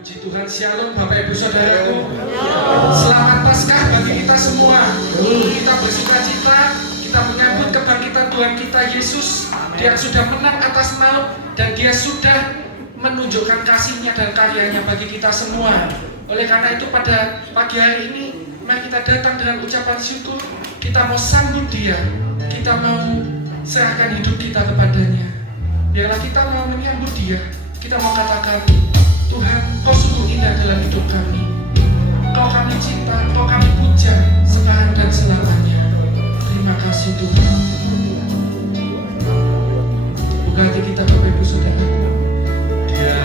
Puji Tuhan, Shalom Bapak Ibu Saudaraku. Selamat Paskah bagi kita semua. Kita bersuka-cita, kita menyambut kebangkitan Tuhan kita Yesus. Dia sudah menang atas maut dan Dia sudah menunjukkan kasih-Nya dan karyanya bagi kita semua. Oleh karena itu pada pagi hari ini mari kita datang dengan ucapan syukur. Kita mau sambut Dia, kita mau serahkan hidup kita kepadanya. Biarlah kita mau menyambut Dia. Kita mau katakan, Tuhan, Kau sungguh indah dalam hidup kami. Kau kami cinta, Kau kami puja sekarang dan selamanya. Terima kasih Tuhan. Buka hati kita Bapak Ibu Saudara. Dia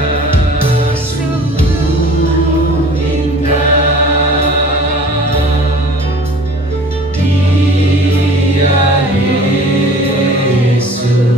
sungguh indah, Dia Yesus.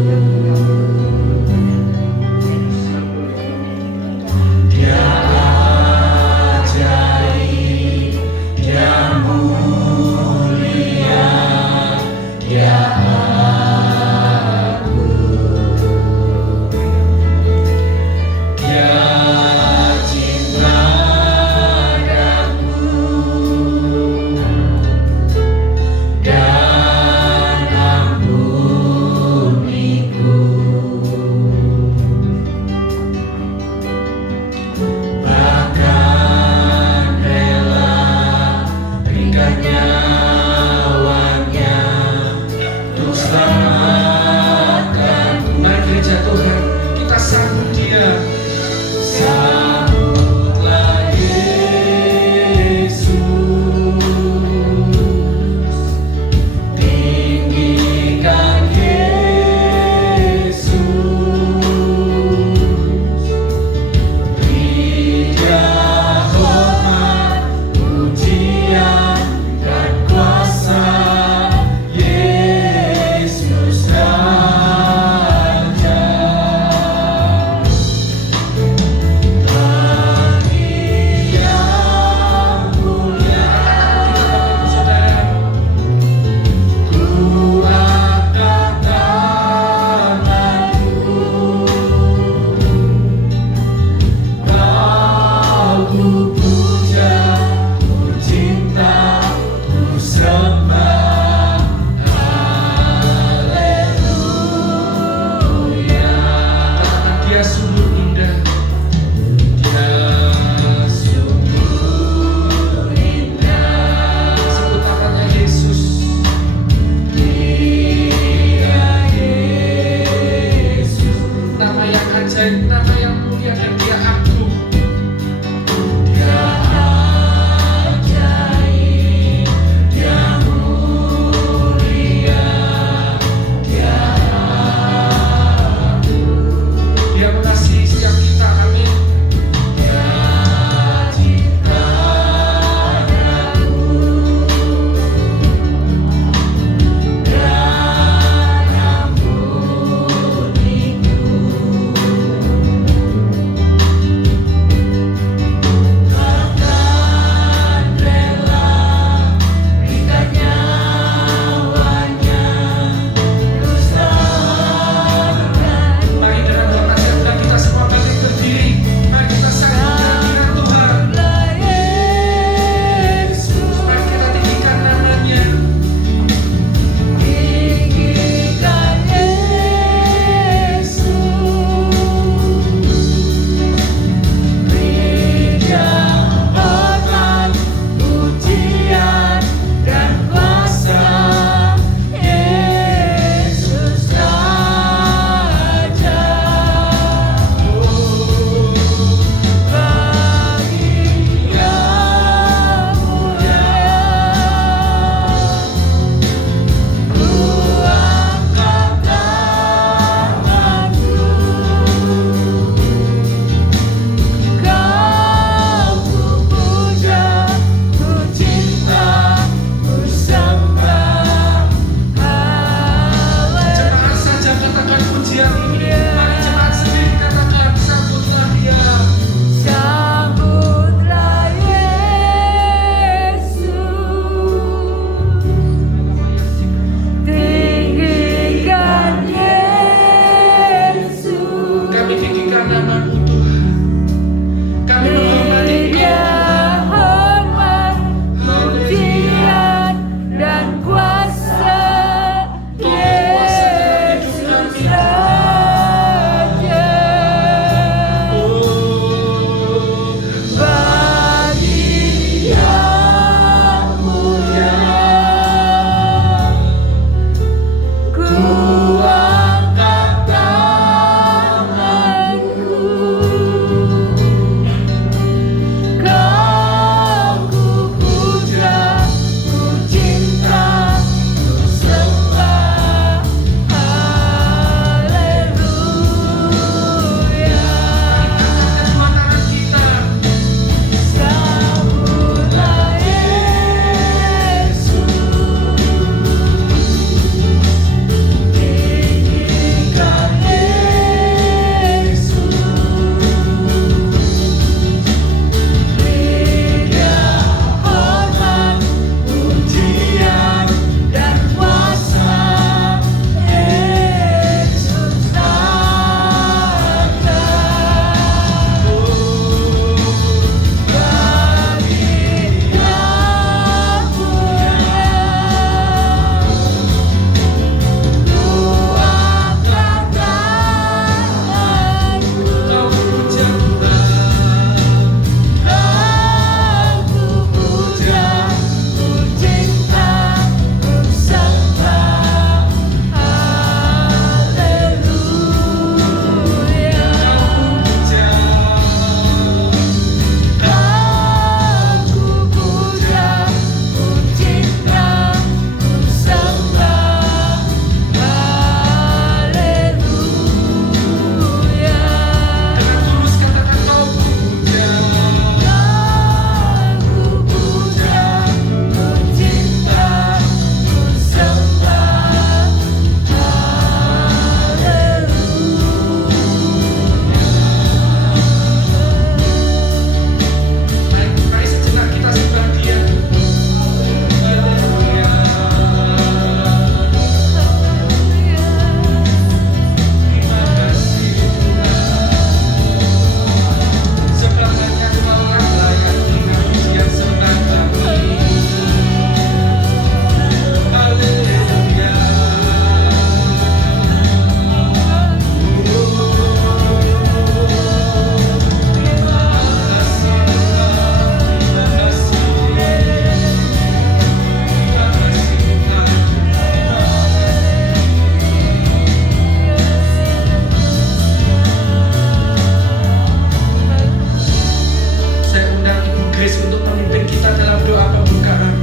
kita dalam doa pembukaan.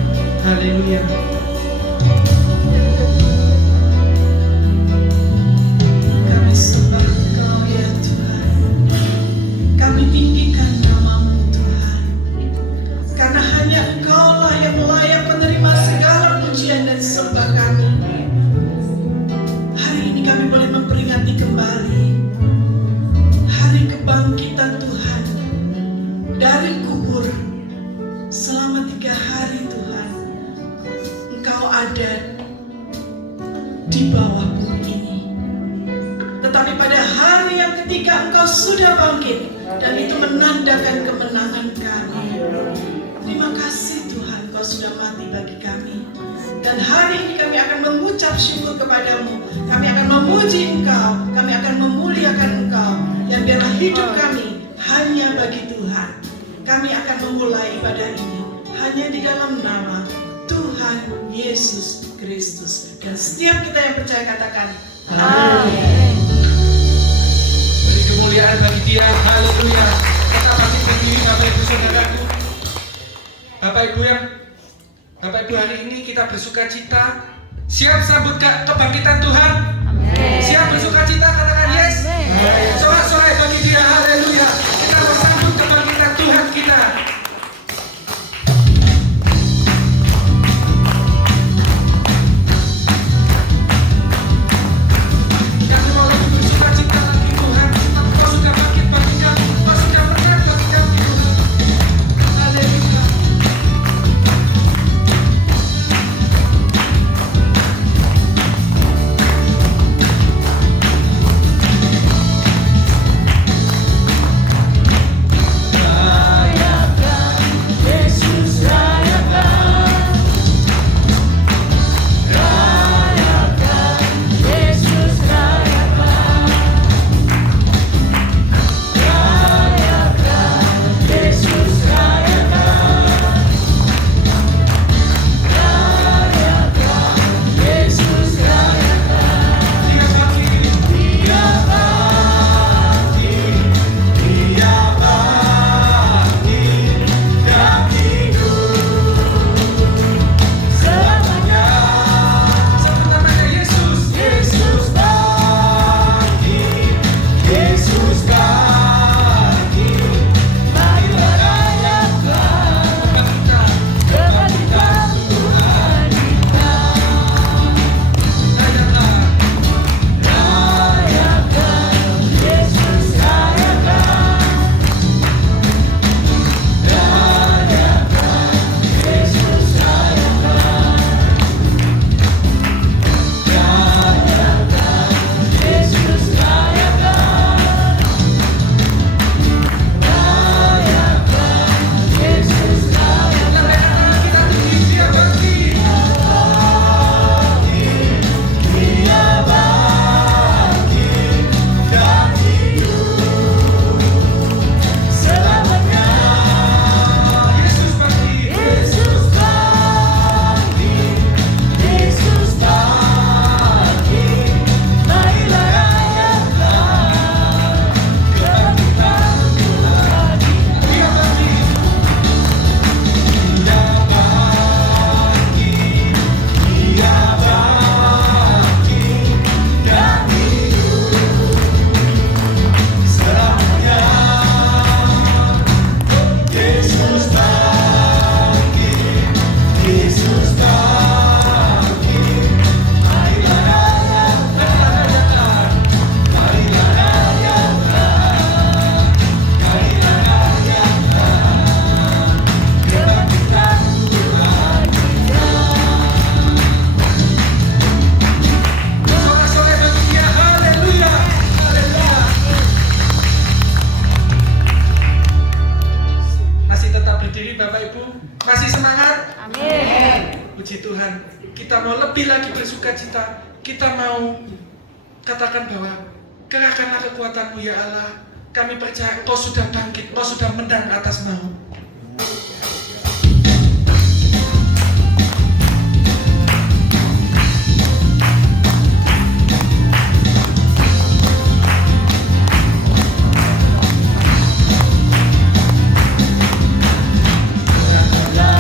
Haleluya. Kami sembah Engkau ya Tuhan. Kami tinggikan nama-Mu Tuhan. Karena hanya Engkau-lah yang layak menerima segala pujian dan sembah kami. Hari ini kami boleh memperingati kembali hari kebangkitan Tuhan dari kubur. Selama 3 hari Tuhan, Engkau ada di bawah bumi ini. Tetapi pada hari yang ketiga Engkau sudah bangkit, dan itu menandakan kemenangan kami. Terima kasih Tuhan, Engkau sudah mati bagi kami. Dan hari ini kami akan mengucap syukur kepadamu. Kami akan memuji Engkau, kami akan memuliakan Engkau. Yang biarlah hidup kami hanya bagi Tuhan. Kami akan memulai ibadah ini hanya di dalam nama Tuhan Yesus Kristus. Dan setiap kita yang percaya katakan amin. Beri kemuliaan bagi Dia. Haleluya. Kita masih berdiri Bapak Ibu Saudaraku. Bapak Ibu hari ini kita bersuka cita. Siap sambut kebangkitan Tuhan? Amin. Siap bersuka cita, katakan yes. Sorak-sorai bagi Dia. Haleluya. Kita bersambut kebangkitan Tuhan kita. Puji Tuhan, kita mau lebih lagi bersuka cita. Kita mau katakan bahwa kerahkanlah kekuatan-Mu ya Allah. Kami percaya Engkau sudah bangkit, Engkau sudah menang atas maut. La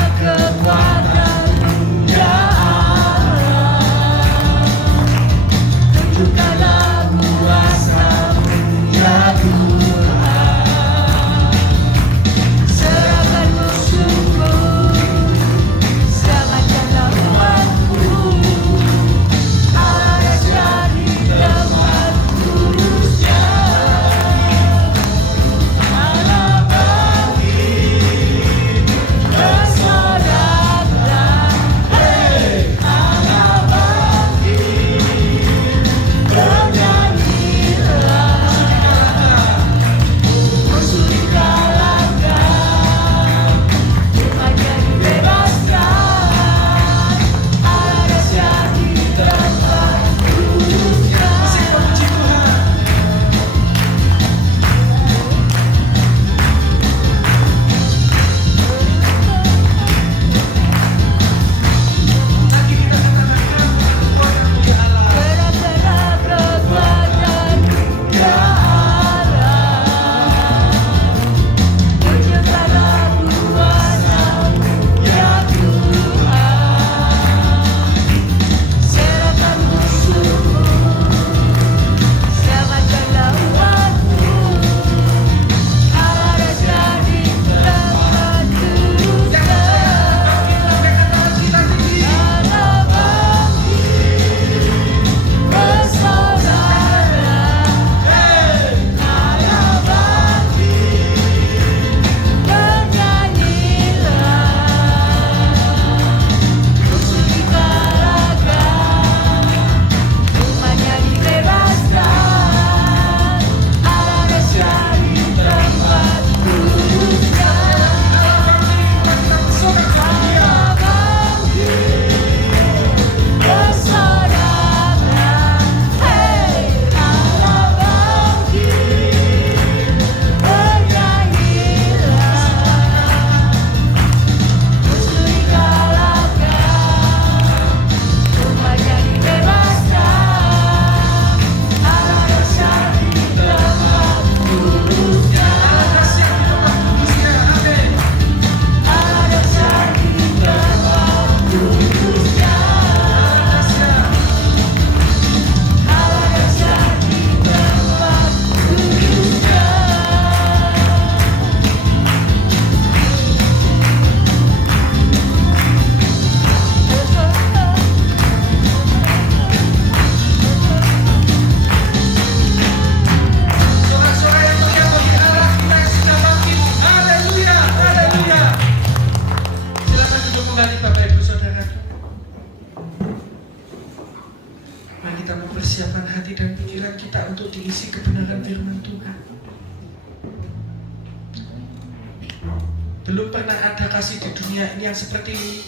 Belum pernah ada kasih di dunia ini yang seperti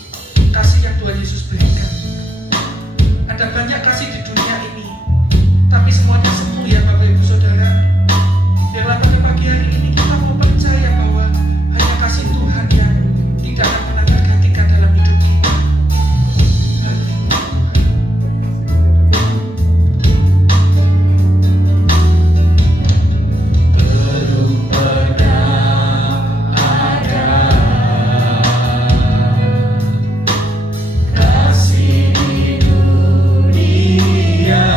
kasih yang Tuhan Yesus berikan. Ada banyak kasih di dunia ini, tapi semuanya semu ya Bapak Ibu Saudara. Dalam pada pagi hari ini kita mau percaya bahwa hanya kasih Tuhan yang tidak akan pernah tergantikan dalam hidup kita. Belum pernah ada kasih di dunia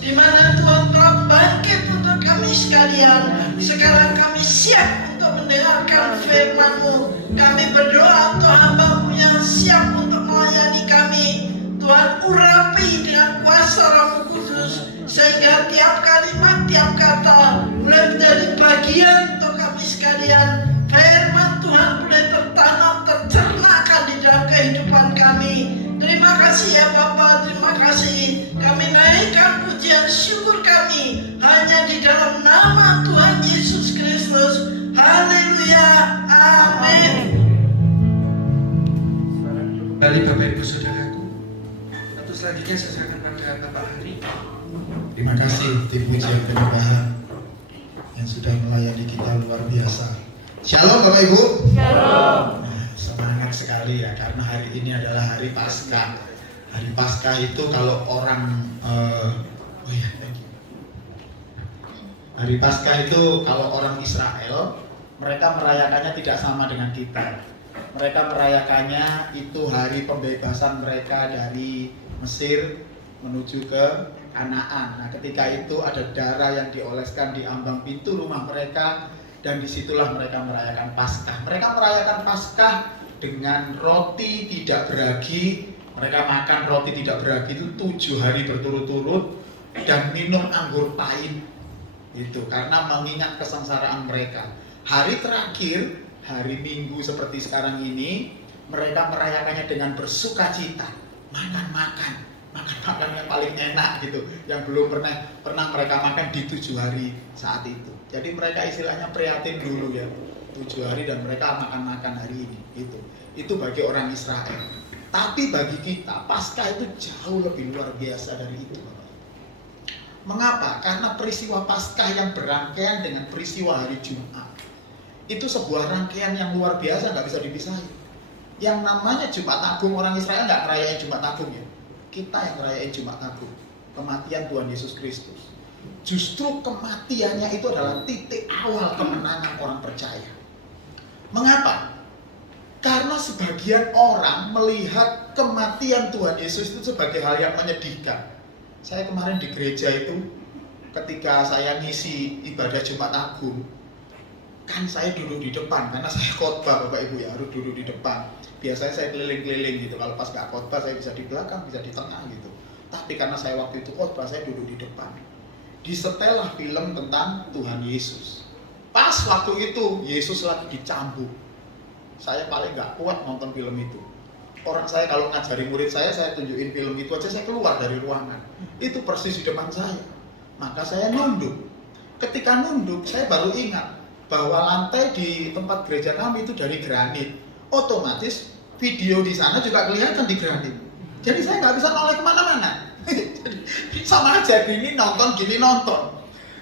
di mana Tuhan telah bangkit untuk kami sekalian. Sekarang kami siap untuk mendengarkan firman-Mu. Kami berdoa untuk hamba-Mu yang siap untuk melayani kami. Tuhan urapi dengan kuasa Roh Kudus, sehingga tiap kalimat, tiap kata boleh menjadi bagian untuk kami sekalian. Firman Tuhan boleh tertanam, tercernakan di dalam kehidupan kami. Terima kasih ya Bapa, terima kasih. Kami naikkan pujian syukur kami hanya di dalam nama Tuhan Yesus Kristus. Haleluya, amin. Kembali Bapak Ibu Saudaraku, atau selanjutnya saya serahkan pada Bapak Hari. Terima kasih tim pujian penyembahan yang sudah melayani kita luar biasa. Shalom Bapak Ibu. Shalom. Semangat sekali ya, karena hari ini adalah hari Paskah. Hari Paskah itu kalau orang Hari Paskah itu kalau orang Israel, mereka merayakannya tidak sama dengan kita. Mereka merayakannya itu hari pembebasan mereka dari Mesir menuju ke Kanaan. Nah, ketika itu ada darah yang dioleskan di ambang pintu rumah mereka, dan disitulah mereka merayakan Paskah. Mereka merayakan Paskah dengan roti tidak beragi. Mereka makan roti tidak beragi itu 7 hari berturut-turut dan minum anggur pahit. Itu karena mengingat kesengsaraan mereka. Hari terakhir, hari Minggu seperti sekarang ini, mereka merayakannya dengan bersukacita, makan yang paling enak gitu, yang belum pernah mereka makan di 7 hari saat itu. Jadi mereka istilahnya prihatin dulu ya, 7 hari dan mereka makan hari ini. Itu bagi orang Israel. Tapi bagi kita, Paskah itu jauh lebih luar biasa dari itu. Mengapa? Karena peristiwa Paskah yang berangkaian dengan peristiwa hari Jumat itu sebuah rangkaian yang luar biasa, nggak bisa dipisahin. Yang namanya Jumat Agung, orang Israel nggak ngerayain Jumat Agung ya. Kita yang ngerayain Jumat Agung, kematian Tuhan Yesus Kristus. Justru kematiannya itu adalah titik awal kemenangan orang percaya. Mengapa? Karena sebagian orang melihat kematian Tuhan Yesus itu sebagai hal yang menyedihkan. Saya kemarin di gereja itu, ketika saya ngisi ibadah Jumat Agung, kan saya duduk di depan, karena saya khotbah Bapak Ibu ya, harus duduk di depan. Biasanya saya keliling-keliling gitu, kalau pas gak khotbah saya bisa di belakang, bisa di tengah gitu. Tapi karena saya waktu itu khotbah, saya duduk di depan. Disetelah film tentang Tuhan Yesus. Pas waktu itu, Yesus lagi dicambuk. Saya paling gak kuat nonton film itu. Orang saya kalau ngajari murid saya tunjukin film itu aja, saya keluar dari ruangan. Itu persis di depan saya. Maka saya nunduk. Ketika nunduk, saya baru ingat bahwa lantai di tempat gereja kami itu dari granit. Otomatis video di sana juga kelihatan di granit. Jadi saya nggak bisa noleh kemana-mana. Sama aja gini nonton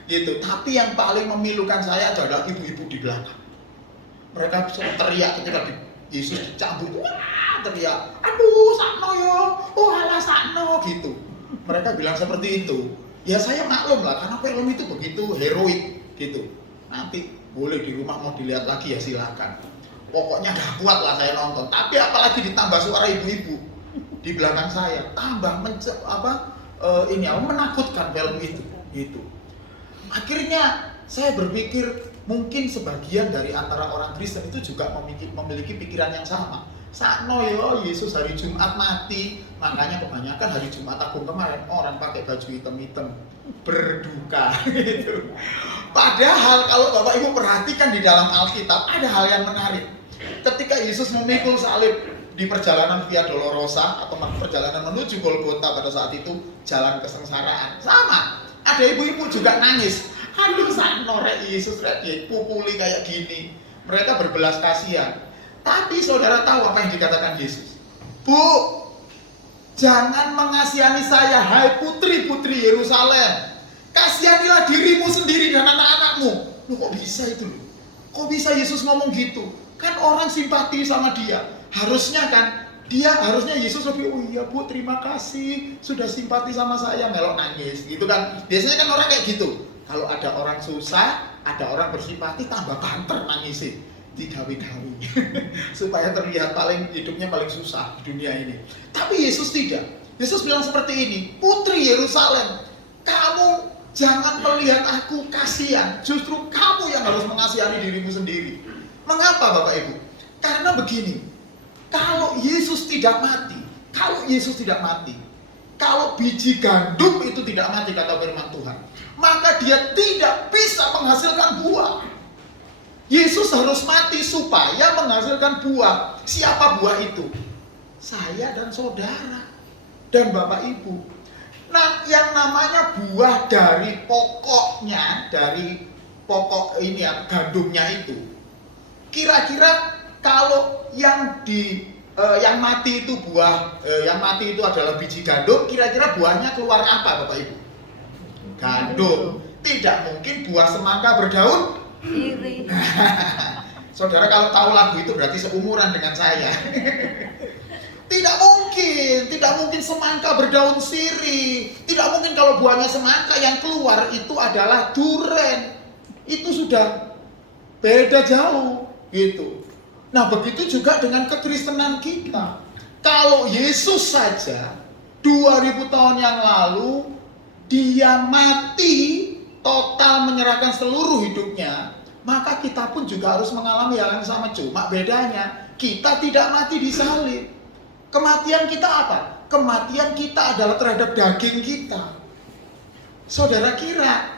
gitu. Tapi yang paling memilukan saya adalah ibu-ibu di belakang. Mereka teriak ketika Yesus dicambuk, wah teriak, aduh sakno yo, oh alah sakno gitu. Mereka bilang seperti itu. Ya saya maklum lah, karena film itu begitu heroik gitu. Nanti boleh di rumah mau dilihat lagi ya silakan. Pokoknya gak kuat lah saya nonton. Tapi apalagi ditambah suara ibu-ibu di belakang saya, tambah menakutkan film itu. Gitu. Akhirnya saya berpikir mungkin sebagian dari antara orang Kristen itu juga memiliki pikiran yang sama. Sakno yo, Yesus hari Jumat mati, makanya kebanyakan hari Jumat Agung kemarin orang pakai baju hitam-hitam berduka gitu. Padahal kalau Bapak Ibu perhatikan di dalam Alkitab ada hal yang menarik. Ketika Yesus memikul salib di perjalanan Via Dolorosa atau perjalanan menuju Golgota pada saat itu, jalan kesengsaraan, sama. Ada ibu-ibu juga nangis. Aduh sakno rek Yesus rek dipukuli kayak gini. Mereka berbelas kasihan. Tapi saudara tahu apa yang dikatakan Yesus? Bu, jangan mengasihani saya, hai putri-putri Yerusalem. Kasihanilah dirimu sendiri dan anak-anakmu. Loh kok bisa itu loh? Kok bisa Yesus ngomong gitu? Kan orang simpati sama dia. Harusnya Yesus lebih, oh iya bu terima kasih sudah simpati sama saya, melok nangis gitu kan. Biasanya kan orang kayak gitu. Kalau ada orang susah, ada orang bersimpati, tambah banter nangisin, digawi-gawi supaya terlihat hidupnya paling susah di dunia ini. Tapi Yesus tidak. Yesus bilang seperti ini, putri Yerusalem, Kamu jangan melihat aku kasihan, justru kamu yang harus mengasihani dirimu sendiri. Mengapa Bapak Ibu? Karena begini, kalau Yesus tidak mati, kalau biji gandum itu tidak mati kata firman Tuhan, maka dia tidak bisa menghasilkan buah. Yesus harus mati supaya menghasilkan buah. Siapa buah itu? Saya dan saudara dan Bapak Ibu. Nah, yang namanya buah dari pokoknya, dari pokok ini ya, gandumnya itu. Kira-kira kalau yang mati itu yang mati itu adalah biji gandum, kira-kira buahnya keluar apa Bapak Ibu? Gandum. Tidak mungkin buah semangka berdaun iri. Saudara kalau tahu lagu itu berarti seumuran dengan saya. Tidak mungkin semangka berdaun sirih. Tidak mungkin kalau buahnya semangka yang keluar itu adalah duren. Itu sudah beda jauh gitu. Nah, begitu juga dengan kekristenan kita. Kalau Yesus saja 2000 tahun yang lalu dia mati total menyerahkan seluruh hidupnya, maka kita pun juga harus mengalami hal yang sama. Cuma bedanya kita tidak mati di salib. Kematian kita apa? Kematian kita adalah terhadap daging kita. Saudara kira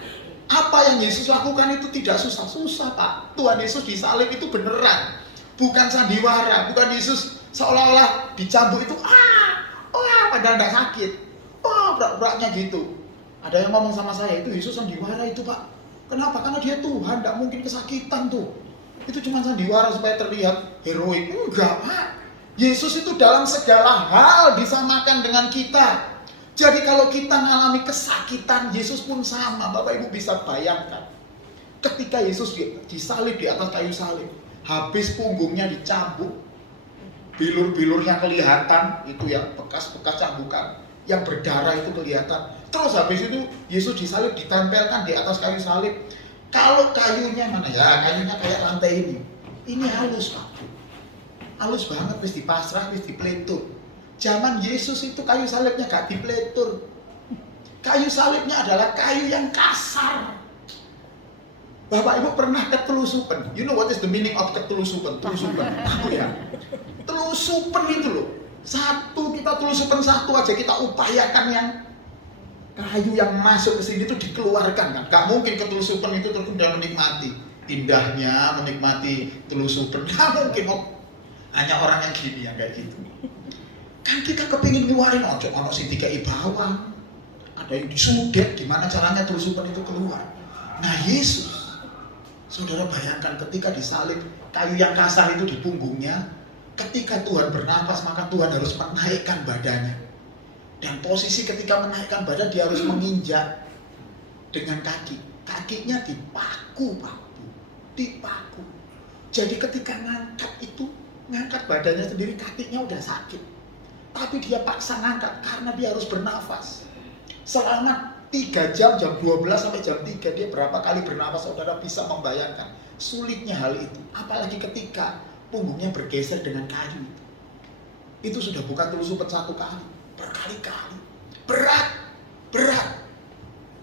apa yang Yesus lakukan itu tidak susah-susah Pak? Tuhan Yesus disalib itu beneran, bukan sandiwara. Bukan Yesus seolah-olah dicambuk itu padahal tidak sakit, berat-beratnya gitu. Ada yang ngomong sama saya, itu Yesus sandiwara itu Pak. Kenapa? Karena dia Tuhan, tidak mungkin kesakitan tuh. Itu cuma sandiwara supaya terlihat heroik. Enggak Pak. Yesus itu dalam segala hal disamakan dengan kita. Jadi kalau kita mengalami kesakitan, Yesus pun sama. Bapak Ibu bisa bayangkan. Ketika Yesus disalib di atas kayu salib, habis punggungnya dicambuk, bilur-bilurnya kelihatan, itu ya bekas-bekas cambukan, yang berdarah itu kelihatan. Terus habis itu Yesus disalib, ditempelkan di atas kayu salib. Kalau kayunya mana ya? Kayunya kayak lantai ini. Ini halus Pak. Halus banget, wis dipasrah, wis dipletur. Zaman Yesus itu kayu salibnya gak dipletur. Kayu salibnya adalah kayu yang kasar. Bapak Ibu pernah ketelusupan? You know what is the meaning of ketelusupan? Telusupan. Tahu ya? Telusupan itu loh. Kita telusupan satu aja, kita upayakan yang kayu yang masuk ke sini itu dikeluarkan kan. Gak mungkin ketelusupan itu terus udah menikmati indahnya, menikmati telusupan. Gak mungkin. Hanya orang yang gini yang kayak gitu. Kan kita kepingin ngeluarin ojo ono sing dikai bawang, ada yang disudet, gimana caranya telusupan itu keluar. Nah Yesus, saudara bayangkan ketika disalib, kayu yang kasar itu di punggungnya, ketika Tuhan bernafas maka Tuhan harus menaikkan badannya. Dan posisi ketika menaikkan badan dia harus menginjak dengan kaki. Kakinya dipaku Pak, dipaku. Jadi ketika ngangkat badannya sendiri, kakinya udah sakit. Tapi dia paksa ngangkat karena dia harus bernafas. Selama 3 jam, jam 12 sampai jam 3 dia berapa kali bernafas, saudara bisa membayangkan sulitnya hal itu. Apalagi ketika punggungnya bergeser dengan kayu itu. Itu sudah bukan telusupan satu kali, berkali-kali. Berat.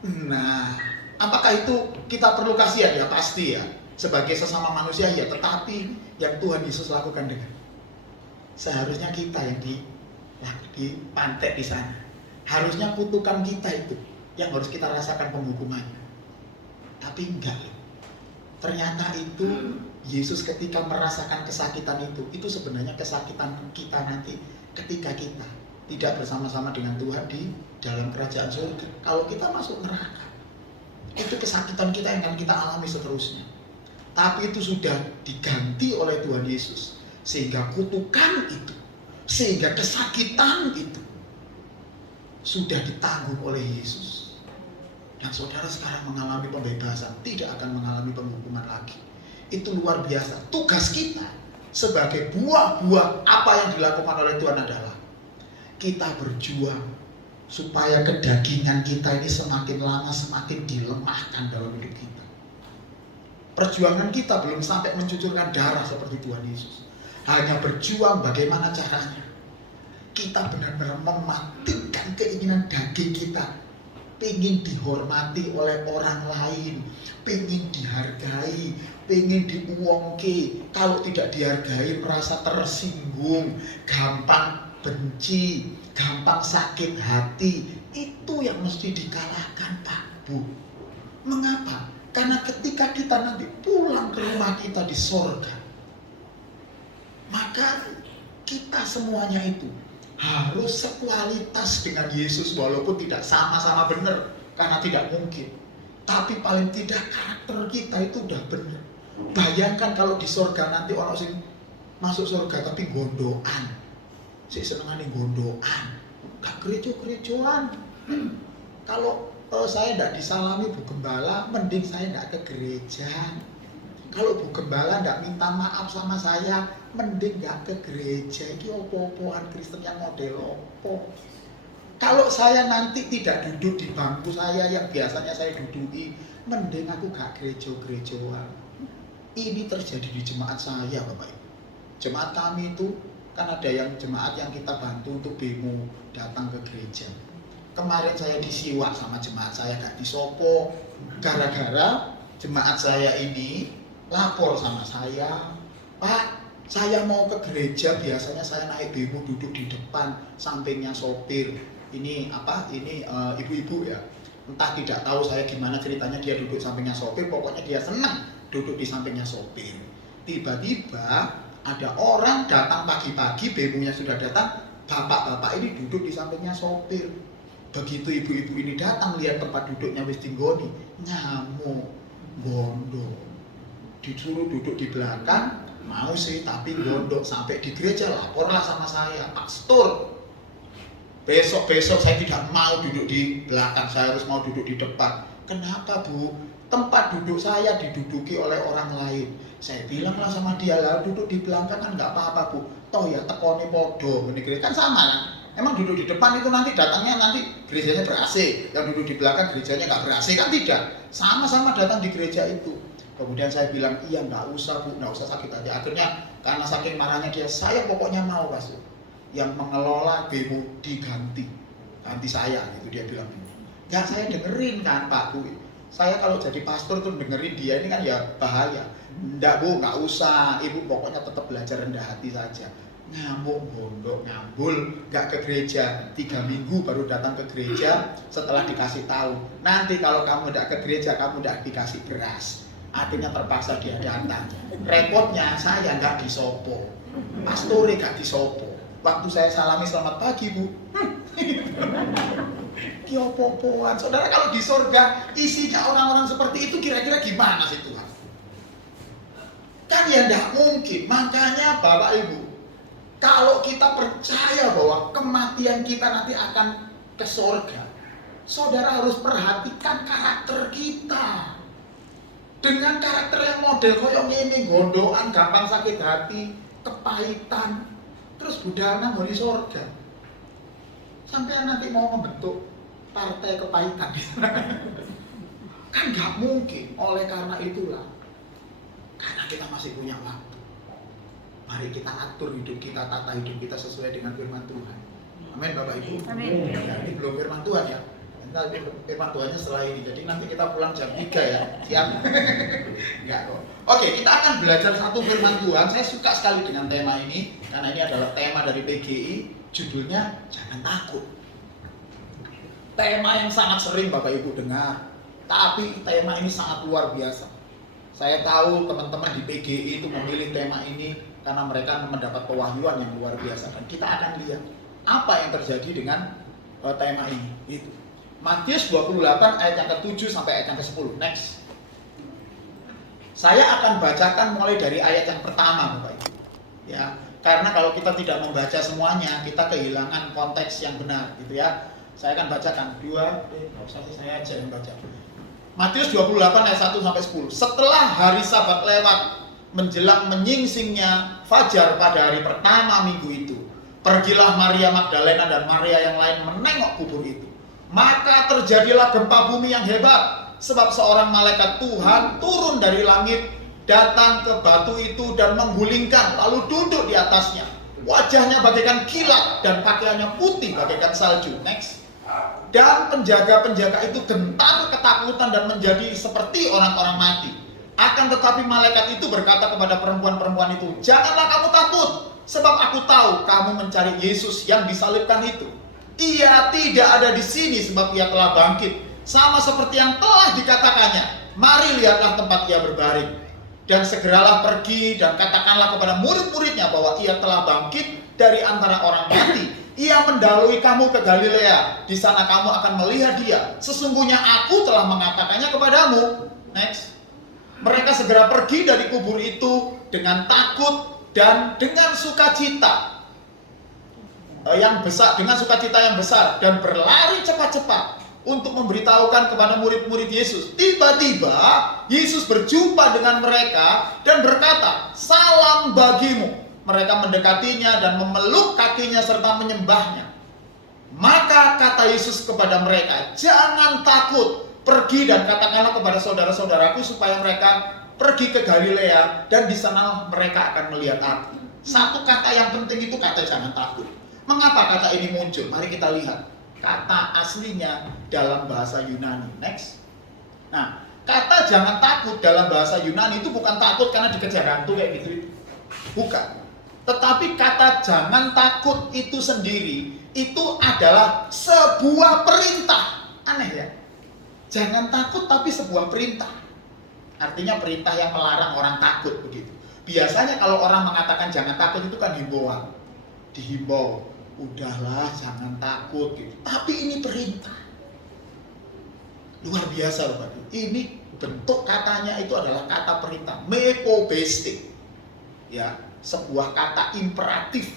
Nah, apakah itu kita perlu kasihan? Ya pasti ya. Sebagai sesama manusia ya, tetapi yang Tuhan Yesus lakukan dengan seharusnya kita yang dipantek di sana. Harusnya kutukan kita itu yang harus kita rasakan penghukumannya. Tapi enggak. Ternyata itu Yesus ketika merasakan kesakitan itu sebenarnya kesakitan kita nanti ketika kita tidak bersama-sama dengan Tuhan di dalam kerajaan surga. Kalau kita masuk neraka, itu kesakitan kita yang akan kita alami seterusnya. Tapi itu sudah diganti oleh Tuhan Yesus. Sehingga kutukan itu, sehingga kesakitan itu sudah ditanggung oleh Yesus. Dan saudara sekarang mengalami pembebasan, tidak akan mengalami penghukuman lagi. Itu luar biasa. Tugas kita sebagai buah-buah apa yang dilakukan oleh Tuhan adalah kita berjuang supaya kedagingan kita ini semakin lama semakin dilemahkan dalam hidup kita. Perjuangan kita belum sampai mencucurkan darah seperti Tuhan Yesus. Hanya berjuang bagaimana caranya kita benar-benar mematikan keinginan daging kita pengen dihormati oleh orang lain, pengen dihargai, pengen diuwongke. Kalau tidak dihargai merasa tersinggung, gampang benci, gampang sakit hati. Itu yang mesti dikalahkan, Pak Bu. Mengapa? Karena ketika kita nanti pulang ke rumah kita di sorga, maka kita semuanya itu harus sekualitas dengan Yesus, walaupun tidak sama-sama benar, karena tidak mungkin. Tapi paling tidak karakter kita itu udah benar. Bayangkan kalau di sorga nanti orang sing masuk sorga tapi gondoan, si senengane gondoan, gak gerejo-gerejoan. Kalau saya tidak disalami Bu Gembala, mending saya tidak ke gereja. Kalau Bu Gembala tidak minta maaf sama saya, mending nggak ke gereja. Ini opo-opoan Kristen yang model opo. Kalau saya nanti tidak duduk di bangku saya yang biasanya saya duduki, mending aku gak gerejo-gerejoan. Ini terjadi di jemaat saya, Bapak Ibu. Jemaat kami itu kan ada yang jemaat yang kita bantu untuk demo datang ke gereja. Kemarin saya disiwak sama jemaat saya, gak disopo, gara-gara jemaat saya ini lapor sama saya, Pak, saya mau ke gereja, biasanya saya naik bemo duduk di depan, sampingnya sopir. Ini apa? Ini ibu-ibu ya. Entah tidak tahu saya gimana ceritanya dia duduk sampingnya sopir, pokoknya dia senang duduk di sampingnya sopir. Tiba-tiba ada orang datang pagi-pagi, bemonya sudah datang, bapak-bapak ini duduk di sampingnya sopir. Begitu ibu-ibu ini datang lihat tempat duduknya wis tinggoni, ngamuk, gondok. Disuruh duduk di belakang, mau sih tapi gondok. Sampai di gereja laporlah sama saya, pastor, besok-besok saya tidak mau duduk di belakang, saya harus mau duduk di depan. Kenapa Bu? Tempat duduk saya diduduki oleh orang lain. Saya bilang lah sama dia, lah duduk di belakang kan nggak apa-apa Bu. Toh ya tekoni podo, ini kan sama kan? Emang duduk di depan itu nanti datangnya nanti gerejanya ber-AC, yang duduk di belakang gerejanya nggak ber-AC kan tidak? Sama-sama datang di gereja itu. Kemudian saya bilang, iya nggak usah Bu, nggak usah sakit hati. Akhirnya karena saking marahnya dia, saya pokoknya mau Pastor, yang mengelola bemo diganti saya gitu, dia bilang gitu. Ya saya dengerin kan Pak Bu, saya kalau jadi pastor tuh dengerin dia ini kan ya bahaya. Nggak Bu, nggak usah, Ibu pokoknya tetap belajar rendah hati saja. Ngamuk, gondok, ngambul, nggak ke gereja, 3 minggu baru datang ke gereja setelah dikasih tahu. Nanti kalau kamu nggak ke gereja, kamu nggak dikasih beras. Akhirnya terpaksa dia datang. Repotnya saya nggak disopo, pastore nggak disopo. Waktu saya salami selamat pagi Bu, kiopo-poan. Saudara, kalau di sorga isinya orang-orang seperti itu kira-kira gimana sih Tuhan? Kan ya nggak mungkin. Makanya Bapak Ibu, kalau kita percaya bahwa kematian kita nanti akan ke sorga, saudara harus perhatikan karakter kita. Dengan karakter yang model koyong ini, gondoan, gampang sakit hati, kepahitan, terus budal nang di sorga. Sampai nanti mau membentuk partai kepahitan di sana. Kan nggak mungkin. Oleh karena itulah, karena kita masih punya waktu, mari kita atur hidup kita, tata hidup kita sesuai dengan firman Tuhan. Amin Bapak Ibu. Amin. Ya, ini belum firman Tuhan ya. Nanti firman Tuhannya setelah ini. Jadi nanti kita pulang jam 3 ya. Siap? Enggak kok. Oke, kita akan belajar satu firman Tuhan. Saya suka sekali dengan tema ini karena ini adalah tema dari PGI. Judulnya Jangan Takut. Tema yang sangat sering Bapak Ibu dengar, tapi tema ini sangat luar biasa. Saya tahu teman-teman di PGI itu memilih tema ini karena mereka mendapat pewahyuan yang luar biasa. Dan kita akan lihat apa yang terjadi dengan tema ini. Itu Matius 28 ayat yang ke-7 sampai ayat yang ke-10. Next. Saya akan bacakan mulai dari ayat yang pertama Bapak Ibu. Ya, karena kalau kita tidak membaca semuanya, kita kehilangan konteks yang benar gitu ya. Saya akan bacakan nggak usah sih, saya aja yang baca. Matius 28 ayat 1 sampai 10. Setelah hari Sabat lewat, menjelang menyingsingnya fajar pada hari pertama minggu itu, pergilah Maria Magdalena dan Maria yang lain menengok kubur itu. Maka terjadilah gempa bumi yang hebat, sebab seorang malaikat Tuhan turun dari langit, datang ke batu itu dan menggulingkan, lalu duduk di atasnya. Wajahnya bagaikan kilat dan pakaiannya putih bagaikan salju. Next. dan penjaga-penjaga itu gentar ketakutan dan menjadi seperti orang-orang mati. Akan tetapi malaikat itu berkata kepada perempuan-perempuan itu, "Janganlah kamu takut, sebab aku tahu kamu mencari Yesus yang disalibkan itu. Ia tidak ada di sini sebab ia telah bangkit, sama seperti yang telah dikatakannya. Mari lihatlah tempat ia berbaring. Dan segeralah pergi dan katakanlah kepada murid-muridnya bahwa ia telah bangkit dari antara orang mati. Ia mendahului kamu ke Galilea. Di sana kamu akan melihat dia. Sesungguhnya aku telah mengatakannya kepadamu." Next. Mereka segera pergi dari kubur itu dengan takut dan dengan sukacita yang besar, dan berlari cepat-cepat untuk memberitahukan kepada murid-murid Yesus. Tiba-tiba Yesus berjumpa dengan mereka dan berkata, "Salam bagimu." Mereka mendekatinya dan memeluk kakinya serta menyembahnya. Maka kata Yesus kepada mereka, "Jangan takut. Pergi dan katakanlah kepada saudara-saudaraku supaya mereka pergi ke Galilea dan di sana mereka akan melihat aku." Satu kata yang penting itu kata jangan takut. Mengapa kata ini muncul? Mari kita lihat. Kata aslinya dalam bahasa Yunani. Next. Nah, kata jangan takut dalam bahasa Yunani itu bukan takut karena dikejar hantu kayak gitu. Bukan. Tetapi kata jangan takut itu sendiri itu adalah sebuah perintah. Aneh ya? Jangan takut tapi sebuah perintah. Artinya perintah yang melarang orang takut begitu. Biasanya kalau orang mengatakan jangan takut itu kan himbauan. Dihimbau, udahlah jangan takut gitu. Tapi ini perintah. Luar biasa Bapak Ibu. Ini bentuk katanya itu adalah kata perintah. Mepobeste. Ya, sebuah kata imperatif.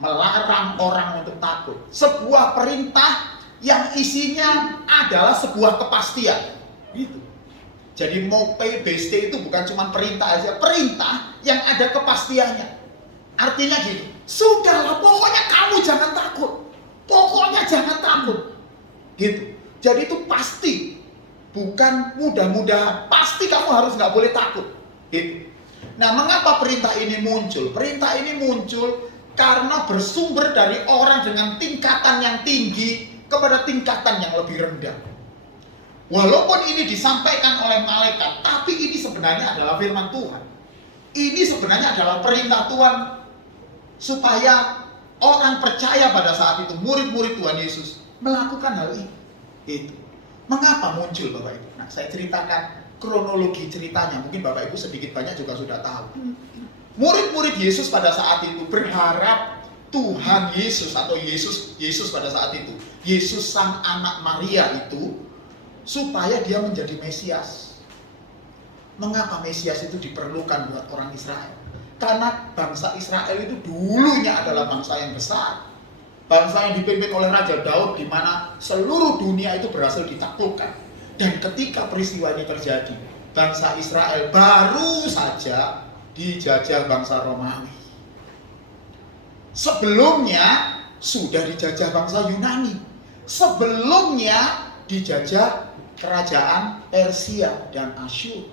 Melarang orang untuk takut. Sebuah perintah yang isinya adalah sebuah kepastian. Gitu. Jadi mepobeste itu bukan cuma perintah aja, perintah yang ada kepastiannya. Artinya gitu, sudahlah pokoknya kamu jangan takut. Pokoknya jangan takut. Gitu. Jadi itu pasti, bukan mudah-mudahan. Pasti kamu harus nggak boleh takut. Gitu. Nah, mengapa perintah ini muncul? Perintah ini muncul karena bersumber dari orang dengan tingkatan yang tinggi kepada tingkatan yang lebih rendah. Walaupun ini disampaikan oleh malaikat, tapi ini sebenarnya adalah firman Tuhan. Ini sebenarnya adalah perintah Tuhan supaya orang percaya pada saat itu, murid-murid Tuhan Yesus melakukan hal ini. Itu. Mengapa muncul Bapak Ibu? Nah, saya ceritakan kronologi ceritanya. Mungkin Bapak Ibu sedikit banyak juga sudah tahu. Murid-murid Yesus pada saat itu berharap Tuhan Yesus atau Yesus pada saat itu, Yesus sang anak Maria itu, supaya dia menjadi Mesias. Mengapa Mesias itu diperlukan buat orang Israel? Karena bangsa Israel itu dulunya adalah bangsa yang besar. Bangsa yang dipimpin oleh Raja Daud, di mana seluruh dunia itu berhasil ditaklukkan. Dan ketika peristiwa ini terjadi, bangsa Israel baru saja dijajah bangsa Romawi. Sebelumnya sudah dijajah bangsa Yunani. Sebelumnya dijajah kerajaan Persia dan Asyur.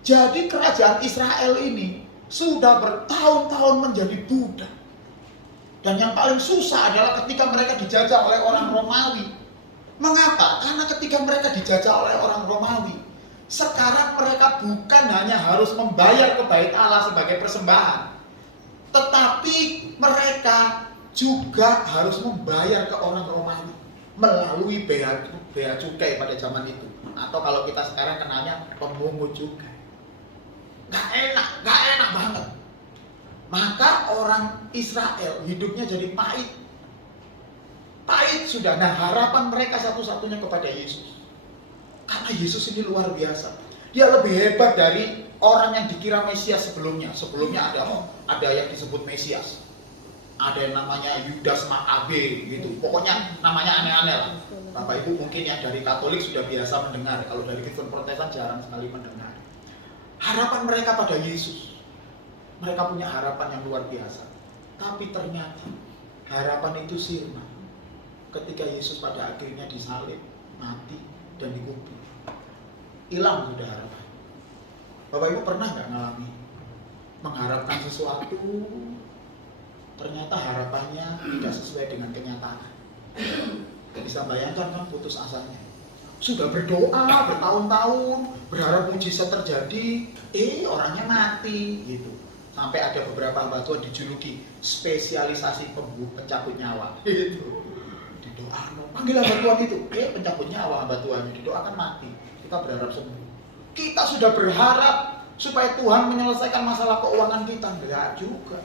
Jadi kerajaan Israel ini sudah bertahun-tahun menjadi budak. Dan yang paling susah adalah ketika mereka dijajah oleh orang Romawi. Mengapa? Karena ketika mereka dijajah oleh orang Romawi, sekarang mereka bukan hanya harus membayar ke Bait Allah sebagai persembahan, tetapi mereka juga harus membayar ke orang Romawi melalui bea cukai pada zaman itu, atau kalau kita sekarang kenanya pemungut cukai. Gak enak banget. Maka orang Israel hidupnya jadi pahit sudah. Nah, harapan mereka satu-satunya kepada Yesus, karena Yesus ini luar biasa. Dia lebih hebat dari orang yang dikira Mesias sebelumnya. Sebelumnya ada yang disebut Mesias, ada yang namanya Yudas Makabe gitu. Pokoknya namanya aneh-aneh lah. Bapak Ibu mungkin yang dari Katolik sudah biasa mendengar. Kalau dari Kristen Protestan jarang sekali mendengar. Harapan mereka pada Yesus, mereka punya harapan yang luar biasa. Tapi ternyata harapan itu sirna ketika Yesus pada akhirnya disalib, mati, dan dikubur. Hilang sudah harapan. Bapak Ibu pernah nggak ngalami mengharapkan sesuatu, ternyata harapannya tidak sesuai dengan kenyataan? Gak bisa bayangkan kan putus asanya. Sudah berdoa bertahun-tahun, berharap mujizat terjadi, orangnya mati gitu. Sampai ada beberapa hamba Tuhan dijuluki spesialisasi pencabut nyawa gitu. Didoakan, panggil hamba Tuhan itu, pencabut nyawa hamba Tuhan, didoakan mati. Kita berharap sembuh. Kita sudah berharap supaya Tuhan menyelesaikan masalah keuangan kita, enggak juga.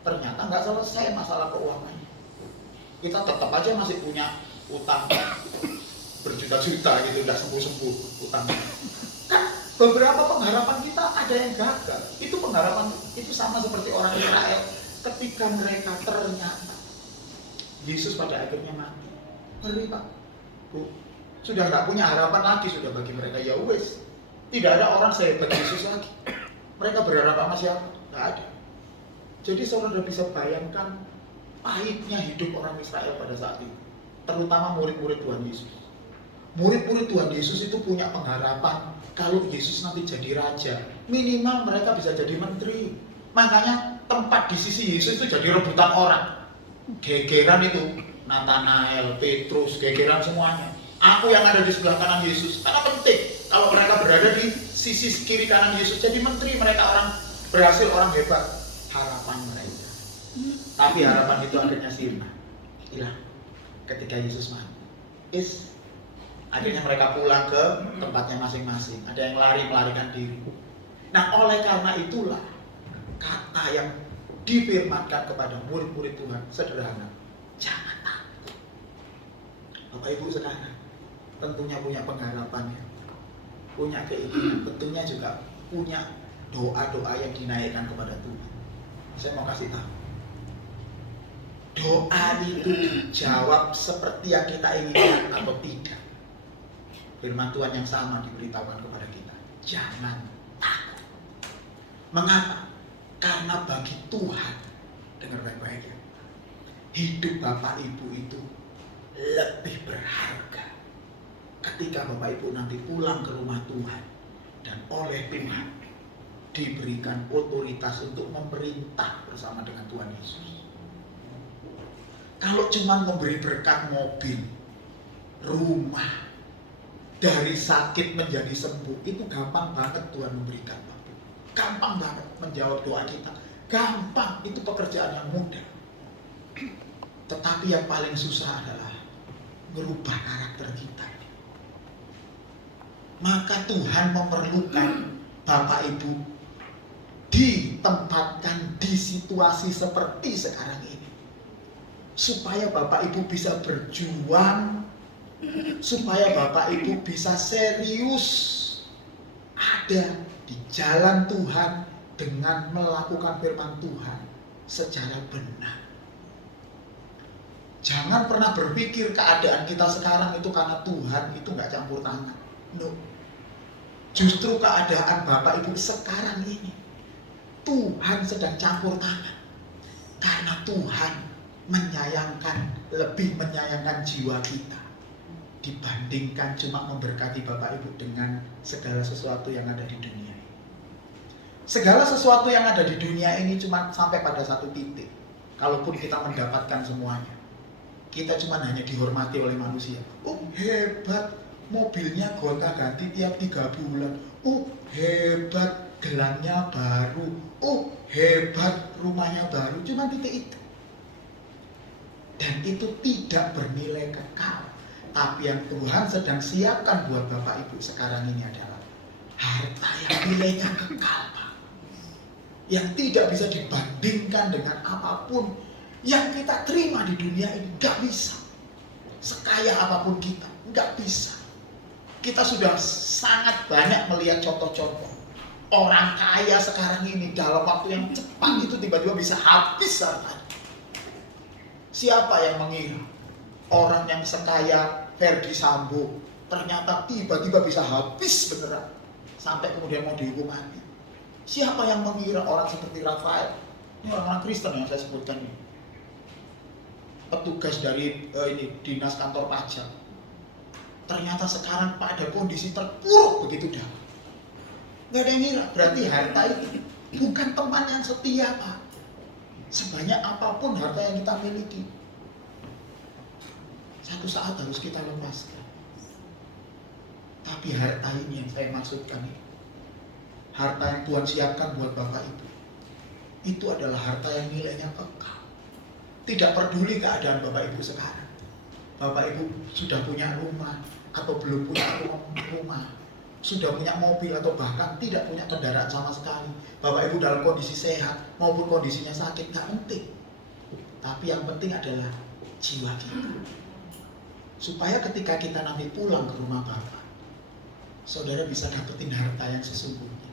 Ternyata enggak selesai masalah keuangannya. Kita tetap aja masih punya utang berjuta-juta gitu, udah sembuh-sembuh utangnya. Kan beberapa pengharapan kita ada yang gagal. Itu pengharapan itu sama seperti orang Israel ketika mereka ternyata Yesus pada akhirnya mati. Ngeri Pak, Bu. Sudah nggak punya harapan lagi sudah bagi mereka, ya wes. Tidak ada orang sehebat Yesus lagi. Mereka berharap sama siapa? Nggak ada. Jadi saudara bisa bayangkan pahitnya hidup orang Israel pada saat itu. Terutama murid-murid Tuhan Yesus. Murid-murid Tuhan Yesus itu punya pengharapan kalau Yesus nanti jadi raja, minimal mereka bisa jadi menteri. Makanya tempat di sisi Yesus itu jadi rebutan orang. Gegeran itu, Nathanael, Petrus, gegeran semuanya. Aku yang ada di sebelah kanan Yesus, karena penting. Kalau mereka berada di sisi kiri kanan Yesus jadi menteri, mereka orang berhasil, orang hebat. Harapan mereka. Tapi harapan itu akhirnya sirna, hilang ketika Yesus mati. Akhirnya mereka pulang ke tempatnya masing-masing. Ada yang lari melarikan diri. Nah, oleh karena itulah kata yang difirmankan kepada murid-murid Tuhan sederhana, jangan takut. Bapak Ibu sekarang tentunya punya pengharapannya, punya keinginan, tentunya juga punya doa-doa yang dinaikkan kepada Tuhan. Saya mau kasih tahu, doa itu dijawab seperti yang kita inginkan atau tidak. Firman Tuhan yang sama diberitahukan kepada kita, jangan takut. Mengapa? Karena bagi Tuhan, dengar baik-baik ya, hidup Bapak Ibu itu lebih berharga. Ketika Bapak Ibu nanti pulang ke rumah Tuhan dan oleh Tuhan diberikan otoritas untuk memerintah bersama dengan Tuhan Yesus. Kalau cuma memberi berkat mobil, rumah, dari sakit menjadi sembuh, itu gampang banget Tuhan memberikan. Gampang banget menjawab doa kita. Gampang, itu pekerjaan yang mudah. Tetapi yang paling susah adalah merubah karakter kita. Maka Tuhan memerlukan Bapak Ibu ditempatkan di situasi seperti sekarang ini, supaya Bapak Ibu bisa berjuang, supaya Bapak Ibu bisa serius ada di jalan Tuhan dengan melakukan firman Tuhan secara benar. Jangan pernah berpikir keadaan kita sekarang itu karena Tuhan itu nggak campur tangan. No. Justru keadaan Bapak Ibu sekarang ini Tuhan sedang campur tangan, karena Tuhan lebih menyayangkan jiwa kita dibandingkan cuma memberkati Bapak Ibu dengan segala sesuatu yang ada di dunia ini. Segala sesuatu yang ada di dunia ini cuma sampai pada satu titik. Kalaupun kita mendapatkan semuanya, kita cuma hanya dihormati oleh manusia. Oh hebat, mobilnya gonta-ganti tiap 3 bulan. Oh hebat, gelangnya baru. Oh hebat, rumahnya baru. Cuma titik itu. Dan itu tidak bernilai kekal. Tapi yang Tuhan sedang siapkan buat Bapak Ibu sekarang ini adalah harta yang nilainya kekal, Pak. Yang tidak bisa dibandingkan dengan apapun yang kita terima di dunia ini. Gak bisa. Sekaya apapun kita, gak bisa. Kita sudah sangat banyak melihat contoh-contoh orang kaya sekarang ini dalam waktu yang cepat itu tiba-tiba bisa habis hartanya. Siapa yang mengira orang yang sekaya Ferdi Sambo ternyata tiba-tiba bisa habis beneran sampai kemudian mau dihukum mati? Siapa yang mengira orang seperti Rafael, ini orang-orang Kristen yang saya sebutkan ini, petugas dari dinas kantor pajak, ternyata sekarang pada kondisi terpuruk begitu dalam. Gak ada yang ngira. Berarti harta itu bukan teman yang setia, Pak. Sebanyak apapun harta yang kita miliki, satu suatu saat harus kita lepaskan. Tapi harta ini yang saya maksudkan ini, harta yang Tuhan siapkan buat Bapak Ibu, itu adalah harta yang nilainya kekal. Tidak peduli keadaan Bapak Ibu sekarang. Bapak Ibu sudah punya rumah atau belum punya rumah, sudah punya mobil atau bahkan tidak punya kendaraan sama sekali. Bapak Ibu dalam kondisi sehat maupun kondisinya sakit, gak penting. Tapi yang penting adalah jiwa kita. Supaya ketika kita nanti pulang ke rumah Bapak, saudara bisa dapetin harta yang sesungguhnya.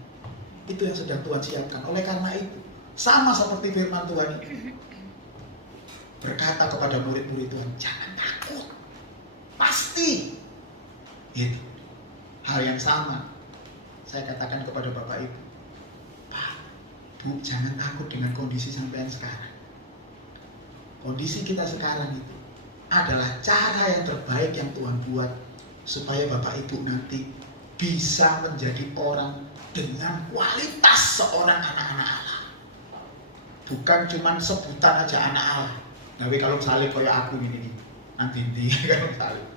Itu yang sedang Tuhan siapkan. Oleh karena itu, sama seperti firman Tuhan ini, berkata kepada murid-murid Tuhan, jangan takut, pasti. Itu hal yang sama saya katakan kepada Bapak Ibu, Pak, Bu, jangan takut dengan kondisi sampean sekarang. Kondisi kita sekarang itu adalah cara yang terbaik yang Tuhan buat supaya Bapak Ibu nanti bisa menjadi orang dengan kualitas seorang anak-anak Allah. Bukan cuma sebutan aja anak Allah. Tapi kalau salib kayak aku ini nanti kalau salib